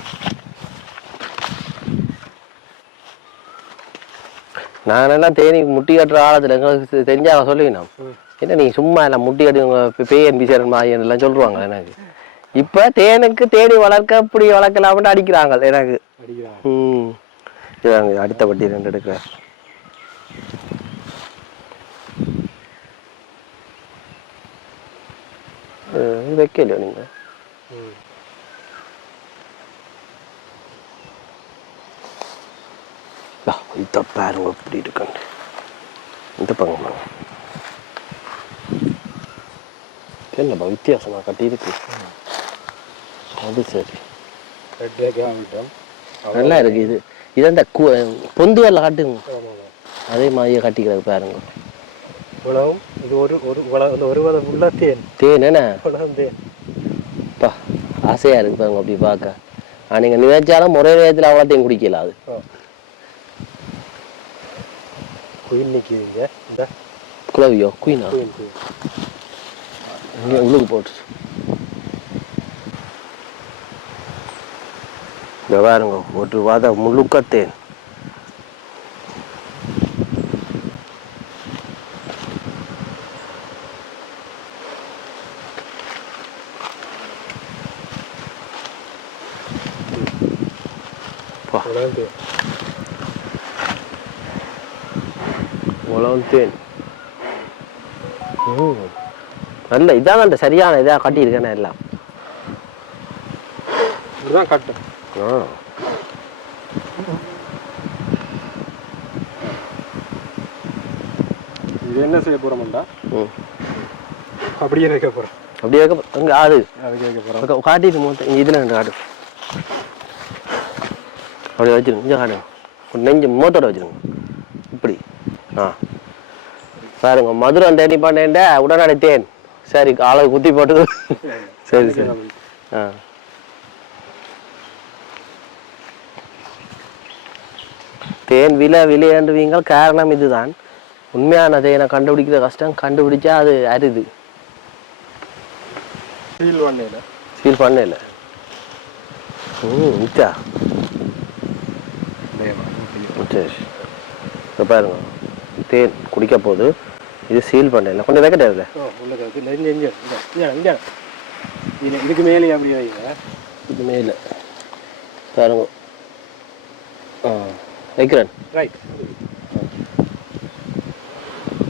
நானெல்லாம் தேனி முட்டி கட்டுற ஆழத்தில் எங்களுக்கு தெரிஞ்சாங்க சொல்லிக்கணும். என்ன நீ சும்மா எல்லாம் முட்டி கட்டி பேயன் பிசரன் மாயன் எல்லாம் சொல்லுவாங்க எனக்கு. இப்போ தேனுக்கு தேனி வளர்க்க இப்படி வளர்க்கலாம்னு அடிக்கிறாங்க எனக்கு. இதாங்க அடுத்த வட்டி 2 எடுக்கிறேன். வைக்கலையோ நீங்க? இத பாருங்க எப்படி இருக்கு. இந்த பக்கம் என்னப்பா வித்தியாசமா கட்டி இருக்கு. அது சரி நல்லா இருக்கு. இது இதான் பொந்துவல்ல காட்டுங்க. அதே மாதிரியே கட்டிக்கிறது பாருங்க. உலகம் இது ஒரு உள்ள தேன் தேன் என்ன தேன் பா ஆசையா இருக்கு பாருங்க அப்படி பார்க்க. நீங்க நினைச்சாலும் ஒரே நேரத்தில் அவ்வளோ தேன் குடிக்கல. அது குயின் நிற்கிதுங்க. இந்த குளவியோ குயினா இங்கே உள்ளுக்கு போட்டு இந்த பாருங்க ஒரு வாத முழுக்கத்தேன். உலகம் தேன் நல்ல இதான் அந்த சரியான இதாக கட்டியிருக்கேன் எல்லாம். இதுதான் கட்டு. இது என்ன செய்ய போறோம்டா? அப்படியே வைக்க போறோம். அப்படியே வைக்க அங்கே அது வைக்க போறோம். காட்டிட்டு மொத்தம் இதில் 2 காட்டு அப்படியே வச்சிருங்க. இங்கே காட்டுங்க. நெஞ்சு மூத்தோட வச்சிருங்க இப்படி. பாருங்க மதுரம் தேனி பண்ணேன் உடனடி தேன். சரி ஆளை குத்தி போட்டு சரி சரி. தேன் விலையன்றுவீங்க. காரணம் இதுதான். உண்மையான தேனை கண்டுபிடிக்கிற கஷ்டம். கண்டுபிடிச்சா அது அரிது. ஃபீல் பண்ணல. மிச்சா சரி இப்போ பாருங்க தேன் குடிக்க போகுது. இது சீல் பண்ணல. கொஞ்சம் வைக்கட்டே இதுக்கு மேலே அப்படி வைங்க. இது மேலே பாருங்க வைக்கிறேன். ரைட்.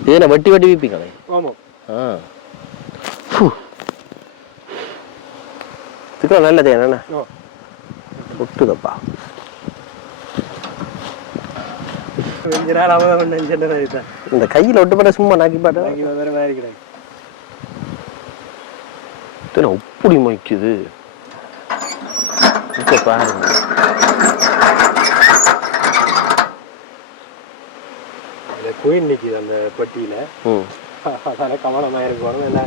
இது என்ன வட்டி வட்டி வைப்பீங்களே? ஆமாம். இதுக்கெல்லாம் நல்லது என்னண்ணா ஒட்டுதப்பா. இந்த கையில் ஒட்டுப்பட்ட சும்மா நாக்கி பாட்டா உப்புடி மொய்க்குது. பாருங்க குயின் நிற்கிது அந்த பெட்டியில. அதனால கவனமாக இருக்கணும். இல்லை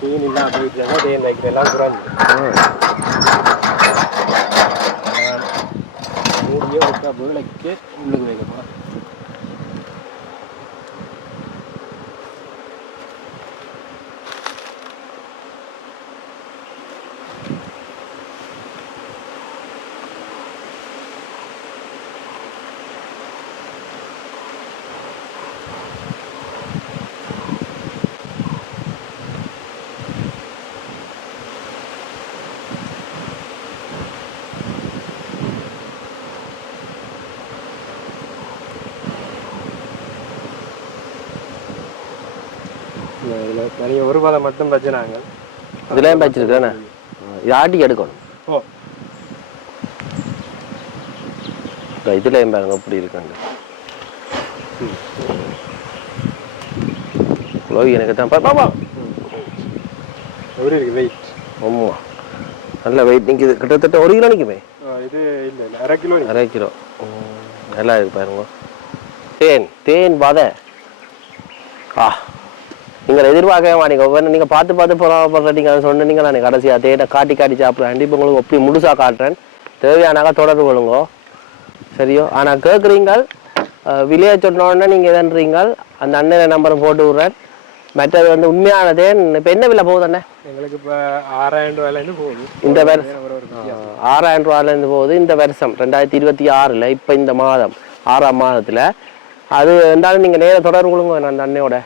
குயின் இல்லாம போயிட்டு தேன் வைக்கிற எல்லாம் குறைஞ்சு மூடியோ வேலைக்கு உள்ளுக்கு வைக்கப்போ. இதில் தனியாக ஒரு பதம் மட்டும் வச்சுனாங்க. இதுலேயும் வச்சிருக்கேண்ணே. இது ஆட்டி எடுக்கணும். இதுலேயும் பாருங்க அப்படி இருக்காங்க. எனக்கு தான் பாப்பா ஒரு இருக்கு வெயிட். ஆமாம் நல்ல வெயிட் நிற்கிது. கிட்டத்தட்ட 1 கிலோ நிற்குமே. இது இல்லை இல்லை 1/2 கிலோ. 1/2 கிலோ நல்லா இருக்கு பாருங்க. தேன் தேன் வதை. நீங்கள் எதிர்பார்க்கவே மாட்டீங்க ஒவ்வொரு நீங்கள் பார்த்து போகிற நீங்கள் சொன்னீங்க நான் கடைசியாக தேட்டை காட்டி சாப்பிட்றேன் இப்போ உங்களுக்கு எப்படி முழுசாக காட்டுறேன் தேவையானாக்கா தொடர்பு கொள்ளுங்க சரியோ ஆனால் கேட்குறீங்க விலையை சொன்னோடனே நீங்கள் எதன்றீங்க அந்த அண்ணனை நம்பரை போட்டு விட்றேன் மற்றது வந்து உண்மையானதே இப்போ என்ன விலை போகுது அண்ணே எங்களுக்கு இப்போ 6000 ரூபாயிலேருந்து போகுது இந்த வருஷம் 6000 ரூபாயிலேருந்து போகுது இந்த வருஷம் 2026 இப்போ இந்த மாதம் 6ஆம் மாதத்தில் அது இருந்தாலும் நீங்கள் நேராக தொடர்பு கொள்ளுங்க அந்த அண்ணையோட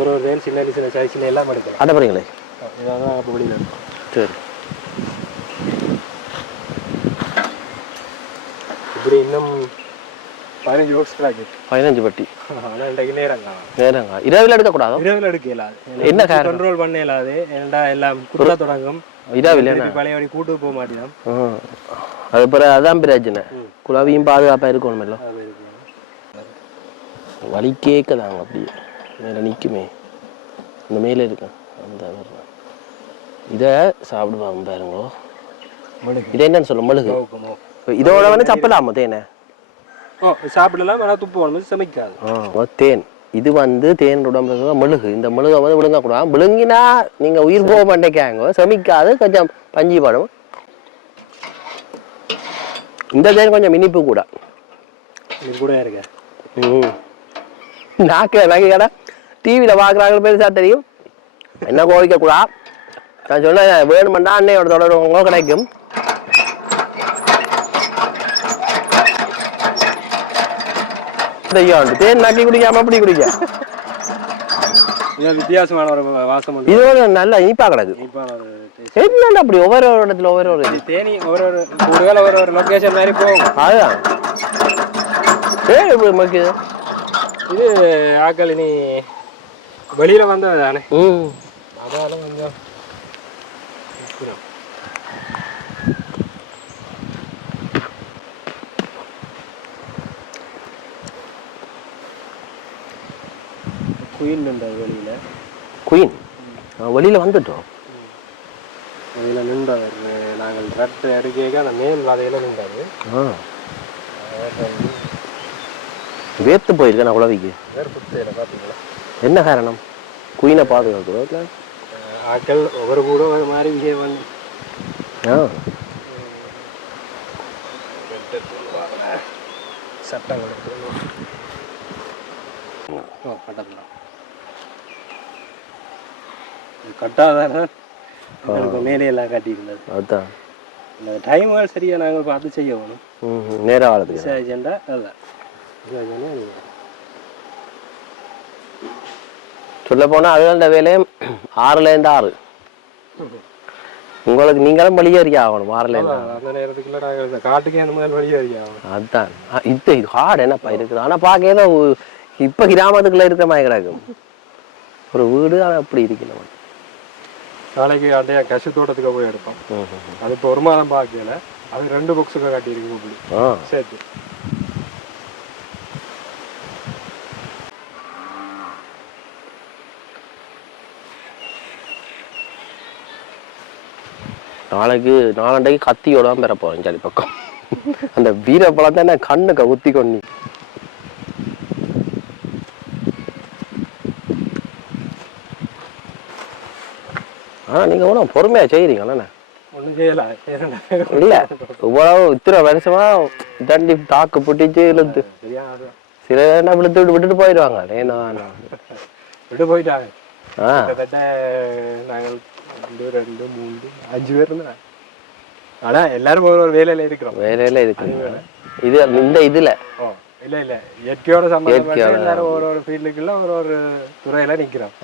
ஒரு வேன் சின்ன சைஸ்ல எல்லாம் எடுக்கலாம் அதை போறீங்களே இதான் அப்போ வெளியில் சரி இப்படி இன்னும் 15 வருஷத்துல 15 பட்டி ஆனால் இன்றைக்கு நேரங்க இரவில் எடுக்கக்கூடாதோ இரவில் எடுக்க இயலாது என்ன காரணம் கண்ட்ரோல் பண்ண இயலாது ஏன்டா எல்லாம் குற்ற தொடங்கும் இரவில் பழையபடி கூட்டு போக மாட்டேன் அது பிறகு அதான் பிரச்சனை குழாவியும் பாதுகாப்பாக இருக்கணுமில்ல வலி கேட்கதாங்க அப்படியே மேலே நிற்குமே இந்த மேலே இருக்கேன் அந்த இதை சாப்பிடுவாங்க பாருங்க இதை என்னன்னு சொல்ல மெழுகு இதோட வந்து சப்பலாமா தேனை சாப்பிடலாம் ஆனால் துப்பு வந்து சமைக்காது தேன் இது வந்து தேன் உடம்புல மெழுகு இந்த மெழுகை வந்து விழுங்கக்கூடாது விழுங்கினா நீங்கள் உயிர் போக மாட்டேக்காங்க சமைக்காது கொஞ்சம் பஞ்சி படம் இந்த தேன் கொஞ்சம் இனிப்பு கூட இருக்க நாக்கு கடை டிவியில் பார்க்குறாங்க பெருசா தெரியும் என்ன கோவிக்க கூடா நான் சொன்னேன் வேணுமெண்டா அன்னையோட தொடர்பு கிடைக்கும் தேன் நாக்கி குடிக்காம அப்படி குடிக்க வித்தியாசமான ஒரு வாசம் இது ஒரு நல்ல இனிப்பா கிடக்கு என்ன அப்படி ஒவ்வொரு இடத்துல ஒவ்வொரு தேனி ஒரு கூடுதல் ஒரு லொக்கேஷன் மாதிரி போகும் அதுதான் எப்படி மக்கிது இது ஆக்கள் இனி வெளியில வந்தது தானே அதனால கொஞ்சம் குயின் நின்றது வெளியில குயின் வெளியில வந்துட்டோம் வெளியில நின்றார் நாங்கள் ரட்டு எடுக்க அந்த மேல் வதையில நின்றாரு வேர்த்து போயிருக்கேன் நான் குழவிக்கு பார்த்தீங்களா என்ன காரணம் குயினை பாதுகாக்கிறோம் ஆக்கள் ஒவ்வொரு கூட ஒரு மாதிரி விஷயம் வந்து சட்டங்கள் கட்டாதானே மேலே எல்லாம் கட்டியிருந்தது அதுதான் இந்த டைம்கள் சரியா நாங்கள் பார்த்து செய்யணும் நேரம் ஆளுது விசாரிச்சேன்டா அதுதான் சொல்ல போனா அதுதான் வேலையை 6லேருந்து 6 உங்களுக்கு நீங்களும் வழியறிய ஆகணும் 6லேருந்து அந்த நேரத்துக்குள்ள நாங்கள் காட்டுக்கே அந்த மாதிரி வழியறிய ஆகணும் அதுதான் இது ஹார்டு என்னப்பா இருக்குது ஆனா பார்க்க ஏதோ இப்ப கிராமத்துக்குள்ள இருக்கிற மாதிரி கிடக்கும் ஒரு வீடு ஆனால் அப்படி இருக்கணும் நாளைக்கு அண்டைய கசு தோட்டத்துக்கு போய் எடுப்போம் அது இப்போ 1 மாதம் பார்க்கல அது 2 பாக்ஸுக்கு கட்டியிருக்கு அப்படி சேர்த்து நாளைக்கு கத்தியோட தான் பெற போறேன் சரி பக்கம் அந்த வீரப்பழம் தான் கண்ணுக்கு ஊத்தி கொண்டு நீங்க ஒன்றும் பொறுமையா செய்யறீங்களா ஒன்றும் செய்யல இல்ல இவ்வளவு இத்தனை வருஷமா தண்டி தாக்கு பிடிச்சு இழுத்து சில என்ன விட்டுட்டு போயிடுவாங்க விட்டு போயிட்டாங்க கிட்டத்தட்ட நாங்கள் 1 2 3 5 பேர் இருந்தா ஆனா எல்லாரும் ஒரு வேலையில இருக்கிறோம் இது இந்த இதுல இல்ல இயற்கையோட சம்பந்தப்பட்ட எல்லாரும் ஒரு ஃபீல்டுக்குள்ள ஒரு துறையில நிக்கிறோம்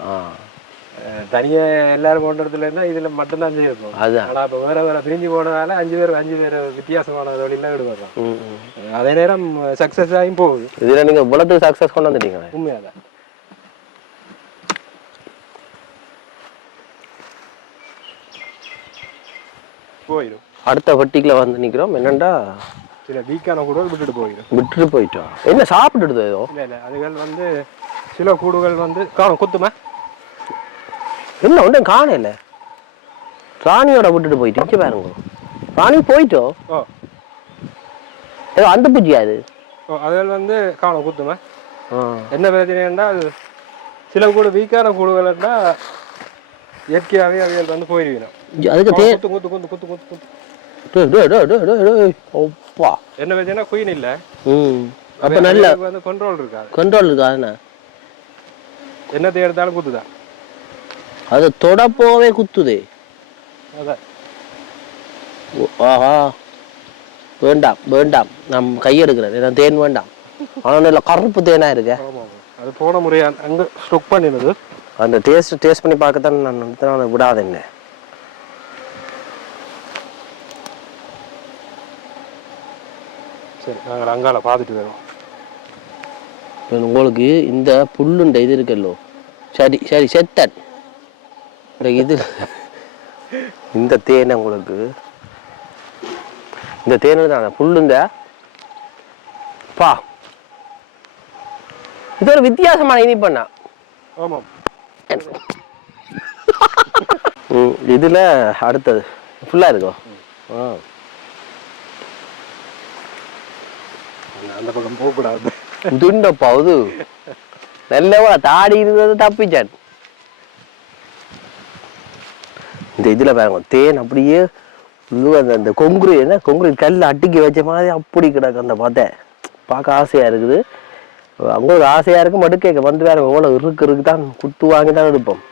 தனியா எல்லாரும் போன்றதுல இருந்தா இதுல மட்டும்தான் செய்யணும் ஆனா இப்ப வேற பிரிஞ்சு போனதால 5 பேர் வித்தியாசமான தொழில ஈடுபடுறோம் அதே நேரம் சக்சஸ் ஆகியும் போகுது இதுல நீங்க இவ்வளவு சக்சஸ் கொண்டு வந்துட்டீங்க உண்மையாதான் போயிடும் அடுத்த வட்டிக்குள்ள வந்து நிக்கிறோம் என்னண்டா சில வீக்கான கூட விட்டுட்டு போயிட்டோம் என்ன சாப்பிட்டுடுது ஏதோ இல்ல அதுகள் வந்து சில கூடுகள் வந்து காணும் குத்துமா என்ன ஒன்றும் காணல ராணியோட விட்டுட்டு போயிட்டு இங்கே பாருங்க ராணி போயிட்டோம் ஏதோ அந்த பூஜ்ஜியா அது அதுகள் வந்து காணும் குத்துமா என்ன பிரச்சனைன்னா சில கூடு வீக்கான கூடுகள்னா இயற்கையாகவே அவைகள் வந்து போயிருவிடும். அதுக்கு குத்து குத்து குத்து குத்து குத்து குத்து. ஒப்பா என்ன பிரச்சனை குயின் இல்லை. அப்ப நல்ல வந்து கண்ட்ரோல் இருக்காது. கண்ட்ரோல் இருக்காதுண்ணா. என்னத்தை எடுத்தாலும் குத்துதான். அது தொட போவே குத்துதே. அதான். ஆஹா வேண்டாம் வேண்டாம், நம் கையெடுக்கிறேன். நான் தேன் வேண்டாம். ஆனால் இல்லை கருப்பு தேனா இருக்க. அது போன முறையா அங்கே ஸ்டொக் பண்ணினது. அந்த டேஸ்ட் பண்ணி பார்க்கத்தான் நான் விடாத என்ன. சரி நாங்கள் அங்கால பார்த்துட்டு வரோம். உங்களுக்கு இந்த புல்லுண்ட இது இருக்கல்லோ, சரி சரி செத்தன் இது இந்த தேனை உங்களுக்கு இந்த தேனு தான் புல்லுண்ட பா. இது ஒரு வித்தியாசமான இனிப்பண்ணா. ஆமாம். இதுல அடுத்தது ஃபுல்லா இருக்கும். அந்த பக்கம் போகக்கூடாது. துண்டப்பா அது நல்லவா தாடி இருந்தது தப்பிச்சான். இந்த இதுல பாருங்க தேன் அப்படியே அந்த கொங்குரு என்ன கொங்குரு கல் அட்டிக்கு வச்ச மாதிரி அப்படி கிடக்கு. அந்த பார்த்தேன் பார்க்க ஆசையா இருக்குது. அங்கே ஒரு ஆசையா இருக்கும். மடுக்க வந்து வேற எவ்வளோ இருக்கு தான் குத்து வாங்கி தான் எடுப்போம்.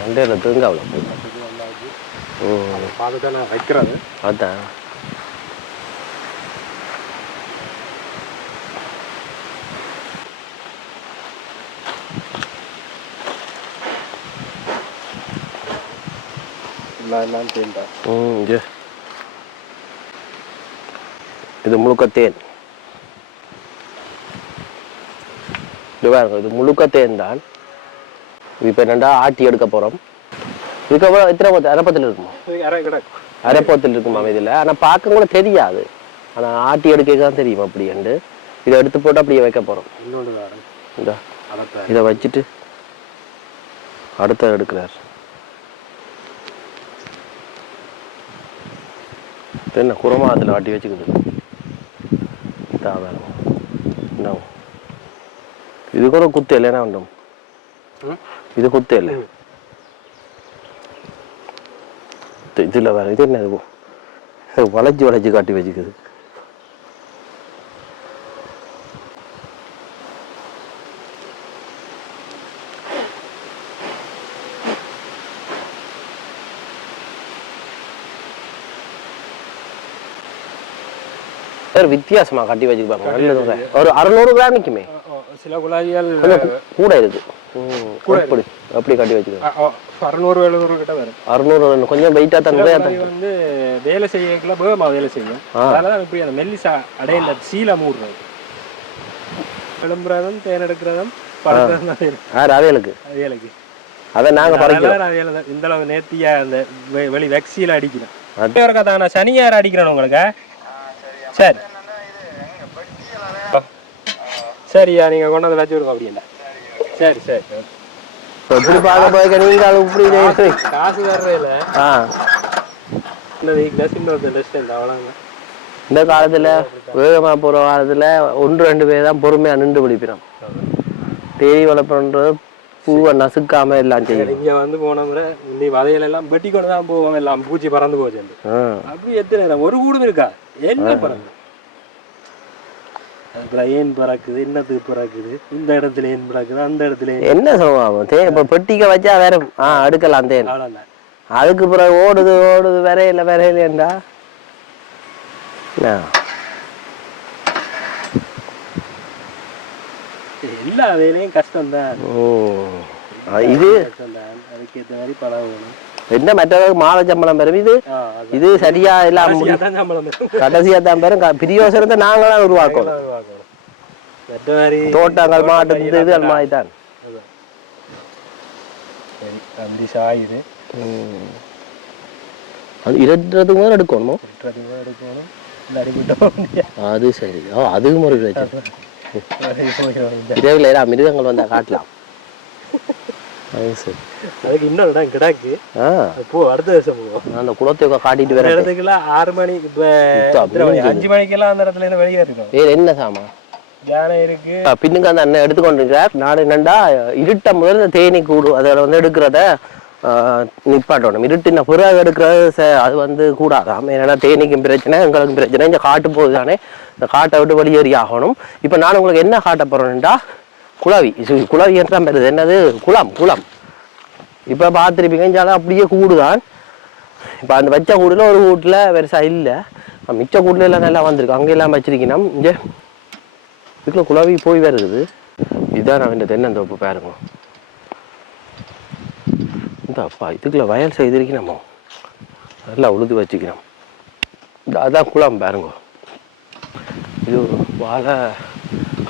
மண்டையில தேங்காவில் வைக்கிறது அதான் இது முழுக்க தேன். இது முழுக்க தேன் தான். இப்ப என்னண்டா ஆட்டி எடுக்க போறோம். இதுக்கப்புறம் எத்தனை அரைப்பத்தில் இருக்குமா? அரைப்பத்தில் இருக்குமா இதுல. ஆனா பார்க்க கூட தெரியாது. ஆனா ஆட்டி எடுக்கதான் தெரியும். அப்படின்ட்டு இதை எடுத்து போட்டு அப்படியே வைக்க போறோம். இதை வச்சுட்டு அடுத்த எடுக்கிறார். என்ன குரமா அதில் ஆட்டி வச்சுக்குது. என்ன இது கூட குத்து இல்லைன்னா வேண்டும். இது குத்து இல்லை. இதுல வேற இது என்ன இருக்கும் வளைச்சு காட்டி வச்சுக்குது. வித்தியாசமா கட்டி வச்சுப்பாங்க. ஒரு 600 கிராம் நிக்குமே. சில குழாய்கள் கூட இருக்கு. அப்படி கட்டி வச்சுக்கோங்க. 600-700 கிட்ட வரும். 600 கொஞ்சம் வெயிட்டா தான் வந்து வேலை செய்யக்குள்ள வேகமா வேலை செய்யும். அதனால இப்படி அந்த மெல்லிசா அடையில சீல மூடுறது விளம்புறதும் தேன் எடுக்கிறதும் அவைகளுக்கு அதை நாங்க பறிக்கிறோம். இந்த அளவு நேர்த்தியா அந்த வெளி வெக்சியில அடிக்கிறோம். சனியார் அடிக்கிறோம் உங்களுக்கு. சரி சரியா நீங்க கொண்டாந்து வச்சு விடுங்க. அப்படி இல்லை. சரி சரி எப்படி பார்க்க போய் நீங்க இப்படி காசு தர்றதில்ல. இந்த காலத்துல வேகமா போற காலத்துல 1-2 பேர் தான் பொறுமையா நின்று பிடிப்பிடும். தேடி வளர்ப்புன்றது பூவை நசுக்காம எல்லாம் செய்யும். இங்க வந்து போன முறை இந்த வதையில எல்லாம் வெட்டி கொண்டு தான் போவோம். எல்லாம் பூச்சி பறந்து போச்சு. அப்படி எத்தனை நேரம் ஒரு கூடும் இருக்கா? என்ன பறந்து அதுல ஏன் பறக்குது, என்னத்துக்கு பறக்குது, இந்த இடத்துல ஏன் பறக்குது, அந்த இடத்துல என்ன சொல்லுவாங்க. தேன் இப்ப பெட்டிக்க வச்சா வேற அடுக்கலாம் தேன். அதுக்கு பிறகு ஓடுது வரையிலண்டா எல்லா வேலையும் கஷ்டம்தான். இது அதுக்கேற்ற மாதிரி பழகணும். என்ன மற்றவர்கள் மாலை சம்பளம் பெறும். இது சரியா இல்லாம கடைசியா தான் பெறும். பிரியோசனத்தை நாங்களாம் உருவாக்கணும். தோட்டங்கள் மாட்டு இது அது மாதிரி தான். அது இரட்டுறதுக்கு மேல எடுக்கணுமோ? அது சரி. அதுவும் ஒரு பிரச்சனை. இரவில் மிருகங்கள் வந்தா காட்டலாம். அது சரி. அதுக்கு இன்னும் இடம் கிடாக்கு. போ அடுத்த வருஷம் போவோம். அந்த குளத்தை காட்டிட்டு வேற இடத்துக்குலாம் 6 மணி இப்போ 5 மணிக்கெல்லாம் அந்த இடத்துல இருந்து வெளியே இருக்கணும். என்ன சாமா யானை இருக்கு பின்னுக்கு அந்த அண்ணன் எடுத்துக்கொண்டிருக்கிறார். நான் என்னண்டா இருட்ட முதல் இந்த தேனி கூடு அதில் வந்து எடுக்கிறத நிப்பாட்டணும். இருட்டின பிறகு எடுக்கிறது அது வந்து கூடாதாம். ஏன்னா தேனிக்கும் பிரச்சனை எங்களுக்கும் பிரச்சனை. இந்த காட்டு போகுது தானே, இந்த காட்டை விட்டு வெளியேறி ஆகணும். இப்போ நான் உங்களுக்கு என்ன காட்ட போறேன்டா குளவி. குளவி என்றால் பெருது என்னது குளம். இப்போ பார்த்துருப்பீங்க இஞ்சாலும் அப்படியே கூடுதான். இப்போ அந்த வச்ச கூடுல ஒரு வீட்டில் பெருசா இல்லை, மிச்ச கூட்டுல எல்லாம் நல்லா வந்திருக்கு. அங்கெல்லாம் வச்சிருக்கணும். இங்கே இதுக்குள்ள குளவி போய் வருது. இதுதான் நான் இந்த தென்னந்தோப்பு பாருங்க. இந்த அப்பா இதுக்குள்ள வயல் செய்திருக்கணுமோ நல்லா உழுது வச்சுக்கணும். அதான் குளம் பாருங்க. இது ஒரு வாழை,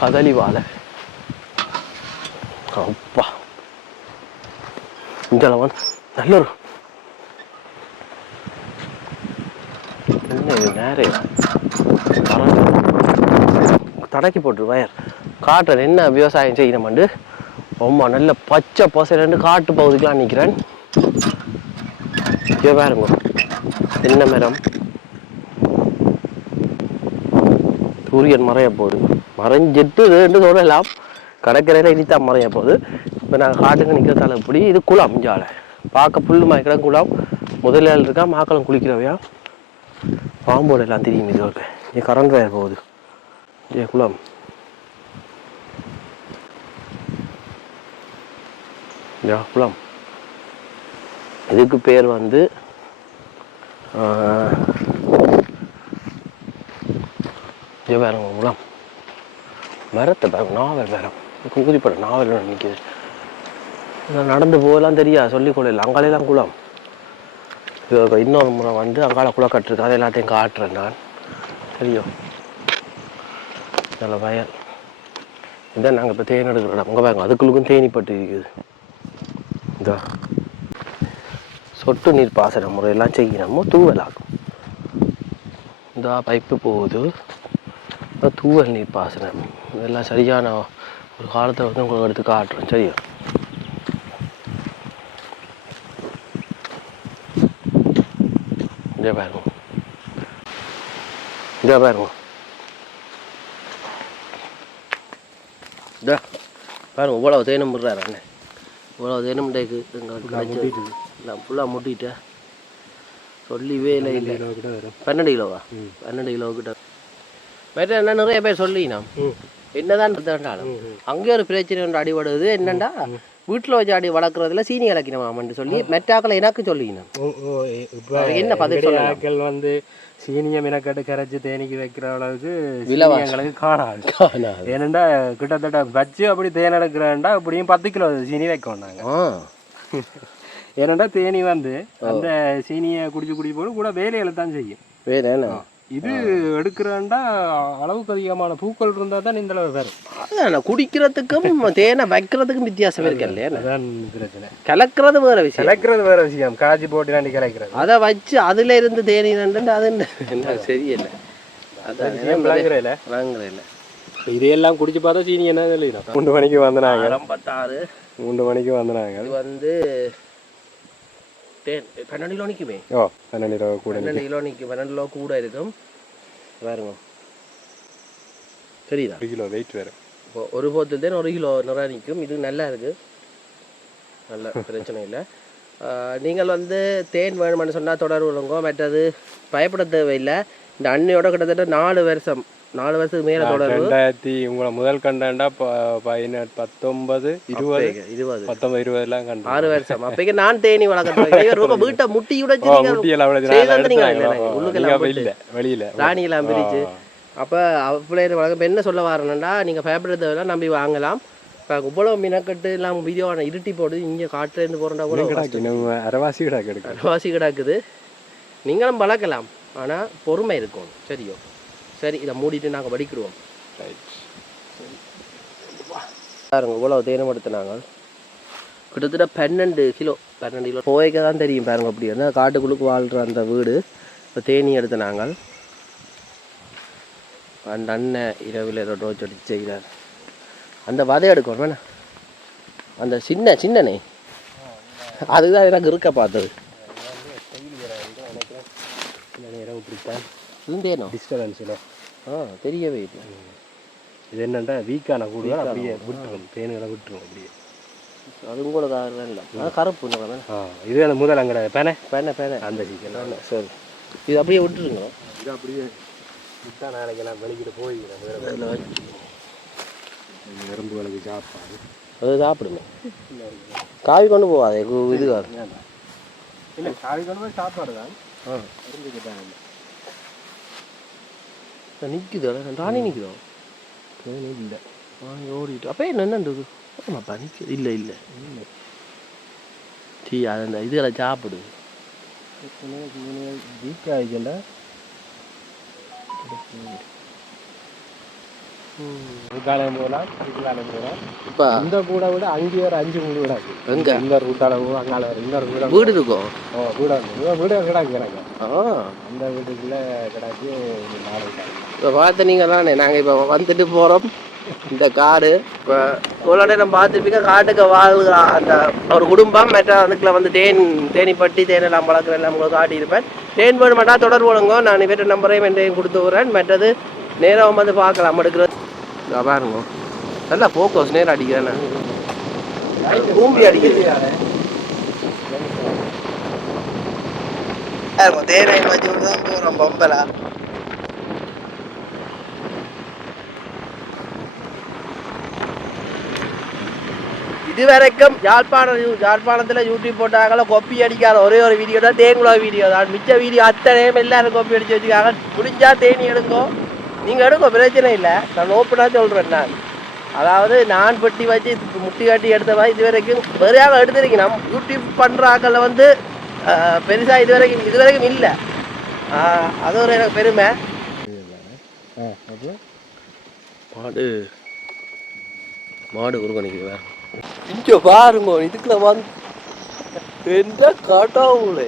கதலி வாழை. அப்பா இந்த நல்ல ஒரு என்ன இது நேரம் தடக்கி போட்டு வயர் காட்டுறேன். என்ன விவசாயம் செய்யணுமாண்டு ரொம்ப நல்ல பச்சை பசைன்னு காட்டு பகுதிக்கெலாம் நிற்கிறேன். இங்கே பாருங்க தென்னை மரம். சூரியன் மறைய போகுது, மறைஞ்சிட்டு சொல்லலாம். கடற்கரையில் இனித்தான் மறைய போகுது. இப்போ நாங்கள் காட்டுக்கு நிற்கிறதால இப்படி இது குளம். இஞ்சால பார்க்க புல்லு மாய்க்கிற குளம். முதலாள் இருக்கா, மாக்களும் குளிக்கிறவையா. பாம்போடு எல்லாம் தெரியும். இது இருக்கு இங்கே கரண்ட் வயர் போகுது. இங்கே குளம். குளம் இதுக்கு பேர் வந்து பாருங்க குளம். மரத்தை பாருங்க, நாவல் மரம். குதிப்பட நாவல் நிற்கிது. நடந்து போகலாம் தெரியா, சொல்லிக்கொள்ள அங்காலெல்லாம் குளம். இன்னொரு முறை வந்து அங்கால குளம் கட்டுருக்கு, அதை எல்லாத்தையும் காட்டுறேன் நான். தெரியும் நல்ல வயல். இதான் நாங்கள் இப்போ தேன் எடுக்கிற இடம். அங்கே பாருங்க அதுக்குள்ளுக்கும் தேனிப்பட்டு இருக்குது. இந்த சொட்டு நீர் பாசன முறையெல்லாம் செய்யணுமோ தூவலாகும். இந்த பைப்பு போகுது, தூவல் நீர் பாசனம். இதெல்லாம் சரியான ஒரு காலத்தை வந்து உங்களுக்கு எடுத்து காட்டுறோம். சரியா இங்கே பாருங்க, இங்கே பாருங்க, இதா பாருங்க இவ்வளோ தேனும் விடுறாரு அண்ணன். இவ்வளோ தேனும் டேக்கு நான் ஃபுல்லாக முட்டிட்டேன். சொல்லிவே இல்லை. 12 கிலோவா? 12 கிலோக்கிட்ட. வேற என்ன நிறைய பேர் சொல்லினா என்னதான் இருந்தாலும் அங்கே ஒரு பிரச்சனை ஒன்று அடிபடுது. என்னண்டா வீட்டில் வச்சு அடி வளர்க்குறதுல சீனி இலக்கினமாமன்னு சொல்லி மெட்டாக்களை எனக்கு சொல்லிக்கணும். என்ன பதில் சொல்ல வந்து சீனியை மினக்கட்டு கரைச்சி தேனிக்கு வைக்கிற அளவுக்கு எங்களுக்கு காணாது. ஏனண்டா கிட்டத்தட்ட வச்சு அப்படி தேன் எடுக்கிறேன்டா இப்படியும் 10 கிலோ சீனி வைக்கணும் நாங்கள். ஏனண்டா தேனி வந்து அந்த சீனியை குடிச்சு போது கூட வேலையில தான் செய்யும். வேலை இது எடுக்கிறேன்டா அளவுக்கு அதிகமான பூக்கள் இருந்தால் தான் இந்த அளவு வரும். அதான் குடிக்கிறதுக்கும் தேனை வைக்கிறதுக்கும் வித்தியாசம் இருக்கு இல்லையா? அதான் பிரச்சனை. கலக்கிறது வேற விஷயம், கலக்கிறது வேற விஷயம். காய்ச்சி போட்டு நாண்டி கலக்கிறது, அதை வச்சு அதுல இருந்து தேனி நண்டு அது என்ன சரியில்லை. அதான் வாங்குறதில்ல. இதையெல்லாம் குடிச்சு பார்த்தா சீனி என்ன இல்லையா? 3 மணிக்கு வந்தாங்க, 3 மணிக்கு வந்தாங்க. அது வந்து 12 கிலோ நிற்குமே. 12 கிலோ கூட, 12 கிலோ நிற்கும். 12 கிலோ கூட இருக்கும் பாருங்க. சரிதா? 1 கிலோ வெயிட் வேறு. இப்போ ஒரு போத்தில் தான் 1 கிலோ நிறையா நிற்கும். இது நல்லா இருக்குது, நல்ல பிரச்சனை இல்லை. நீங்கள் வந்து தேன் வேணுமென்னு சொன்னால் தொடர்புங்க. மற்றது பயப்பட தேவையில்லை. இந்த அண்ணியோட கிட்டத்தட்ட 4 வருஷத்துக்கு மேலே தொடர்பு. 2000 உங்களை முதல் கண்டாண்டா 19, 20, 19, 20 6 வருஷம். அப்போ நான் தேனி வளர்க்குறேன். வீட்டை முட்டி உடைச்சு வெளியில ராணியெல்லாம் பிரிச்சு. அப்போ பிள்ளைய வளர்க்க என்ன சொல்ல வரணும்னா, நீங்கள் பயப்படுறதெல்லாம் நம்பி வாங்கலாம். இவ்வளோ மினக்கட்டு எல்லாம் வீடியோ இருட்டி போடுது. இங்கே காட்டுலேருந்து போகிறா கூட அரவாசி கிடாக்குது. நீங்களும் வளர்க்கலாம், ஆனால் பொறுமை இருக்கும். சரியோ? சரி, இதை மூடிட்டு நாங்கள் வடிக்கிடுவோம். பாருங்க இவ்வளோ தேனம் எடுத்துனாங்க. கிட்டத்தட்ட 12 கிலோ போய்க்க தான் தெரியும். பாருங்க அப்படி இருந்தால் காட்டுக்குள்ளுக்கு வாழ்கிற அந்த வீடு. இப்போ தேனி எடுத்துனாங்க. அந்த அண்ணன் இரவில் ரோஜ் அடிச்சு செய்கிறார். அந்த வதை எடுக்கணும் வேணா, அந்த சின்னனே அதுதான் எனக்கு இருக்க பார்த்தது நேரம் இப்படித்தான் இருந்தேனோ டிஸ்டர்பன்ஸில் தெரியவே இல்லை. இது என்னென்னா வீக்கான கூடுதல் அப்படியே விட்டுரும், தேனுகளை விட்டுரும் அப்படியே. அதுவும் கூட காரணம் இல்லை, அது கருப்பு நிறம். இது அந்த முதல் அங்கே பேனை அந்த சீசன். சரி, இது அப்படியே விட்டுருங்க. இது அப்படியே விட்டா நாளைக்கெல்லாம் வெளிக்கிட்டு போய்க்கிறேன். எறும்புகளுக்கு சாப்பாடு அது சாப்பிடுங்க. காவி கொண்டு போகாது இதுக்காக இல்லை, காவி கொண்டு போய் சாப்பாடு தான். எறும்புக்கிட்டாங்க நிற்குது, ராணி நிற்குதோ இல்லை ஓடிட்டு. அப்போ என்னென்னது ஆமாப்பா நிற்குது. இல்லை இல்லை டீ அது அந்த இதில் சாப்பிடு. வீக்காக ஆகிக்கண்டா ரூட்டாலையும் போகலாம், வீட்டுலாலையும் போகலாம். இப்போ இந்த கூட விட அங்கே ஒரு 5 வீடு கிடாக்கு. எங்கே இந்த ரூட்டால போகும், அங்கால இன்னொரு வீடு இருக்கும். வீடு வீடு கிடாக்கு எனக்கு. அந்த வீட்டுக்குள்ளே கிடாக்கு 4 வீடு. இப்போ பார்த்து நீங்கள் தானே நாங்கள் இப்போ வந்துட்டு போகிறோம் இந்த காடு. இப்போ இவ்வளோ நேரம் பார்த்துருப்பீங்க. காட்டுக்கு வாழ்கிற அந்த ஒரு குடும்பம் மற்ற அதுக்குள்ள வந்து தேனிப்பட்டி தேனெல்லாம் வளர்க்குற எல்லாம் உங்களுக்கு காட்டியிருப்பேன். தேன் வேணும் மட்டும் தொடர்பு கொள்ளுங்க. நான் இவற்ற நம்பரையும் என்கிட்டையும் கொடுத்து விட்றேன். மற்றது நேரம் வந்து பார்க்கலாம் எடுக்கிறது. பாருங்க நல்லா ஃபோக்கஸ் நேரம் அடிக்கிறேன். கூம்பி அடிக்கிறது தேனை வச்சு விட்டு தான் போகிறோம் பொம்பலா. இதுவரைக்கும் யாழ்ப்பாணத்தில் யூடியூப் போட்டாங்களோ கொப்பி அடிக்காத ஒரே ஒரு வீடியோ தான் தேங்குளா வீடியோ தான். மிச்ச வீடியோ அத்தனையும் எல்லாரும் கொப்பி அடிச்சு வச்சுக்காங்க. முடிஞ்சா தேனி எடுங்கோ, நீங்கள் எடுங்கோ, பிரச்சனை இல்லை. நான் ஓப்பனாக சொல்கிறேன். நான் அதாவது நான் பெட்டி வச்சு முட்டி காட்டி எடுத்த மாதிரி இது வரைக்கும் வேறையாக எடுத்துருக்கேன். நம்ம யூடியூப் பண்ணுற ஆக்களில் வந்து பெருசாக இதுவரைக்கும் இல்லை. அது ஒரு எனக்கு பெருமை. மாடு குறுக்கணிக்குது. இங்கே பாருங்க, இதுக்குள்ள வந்து எந்த கடவுளே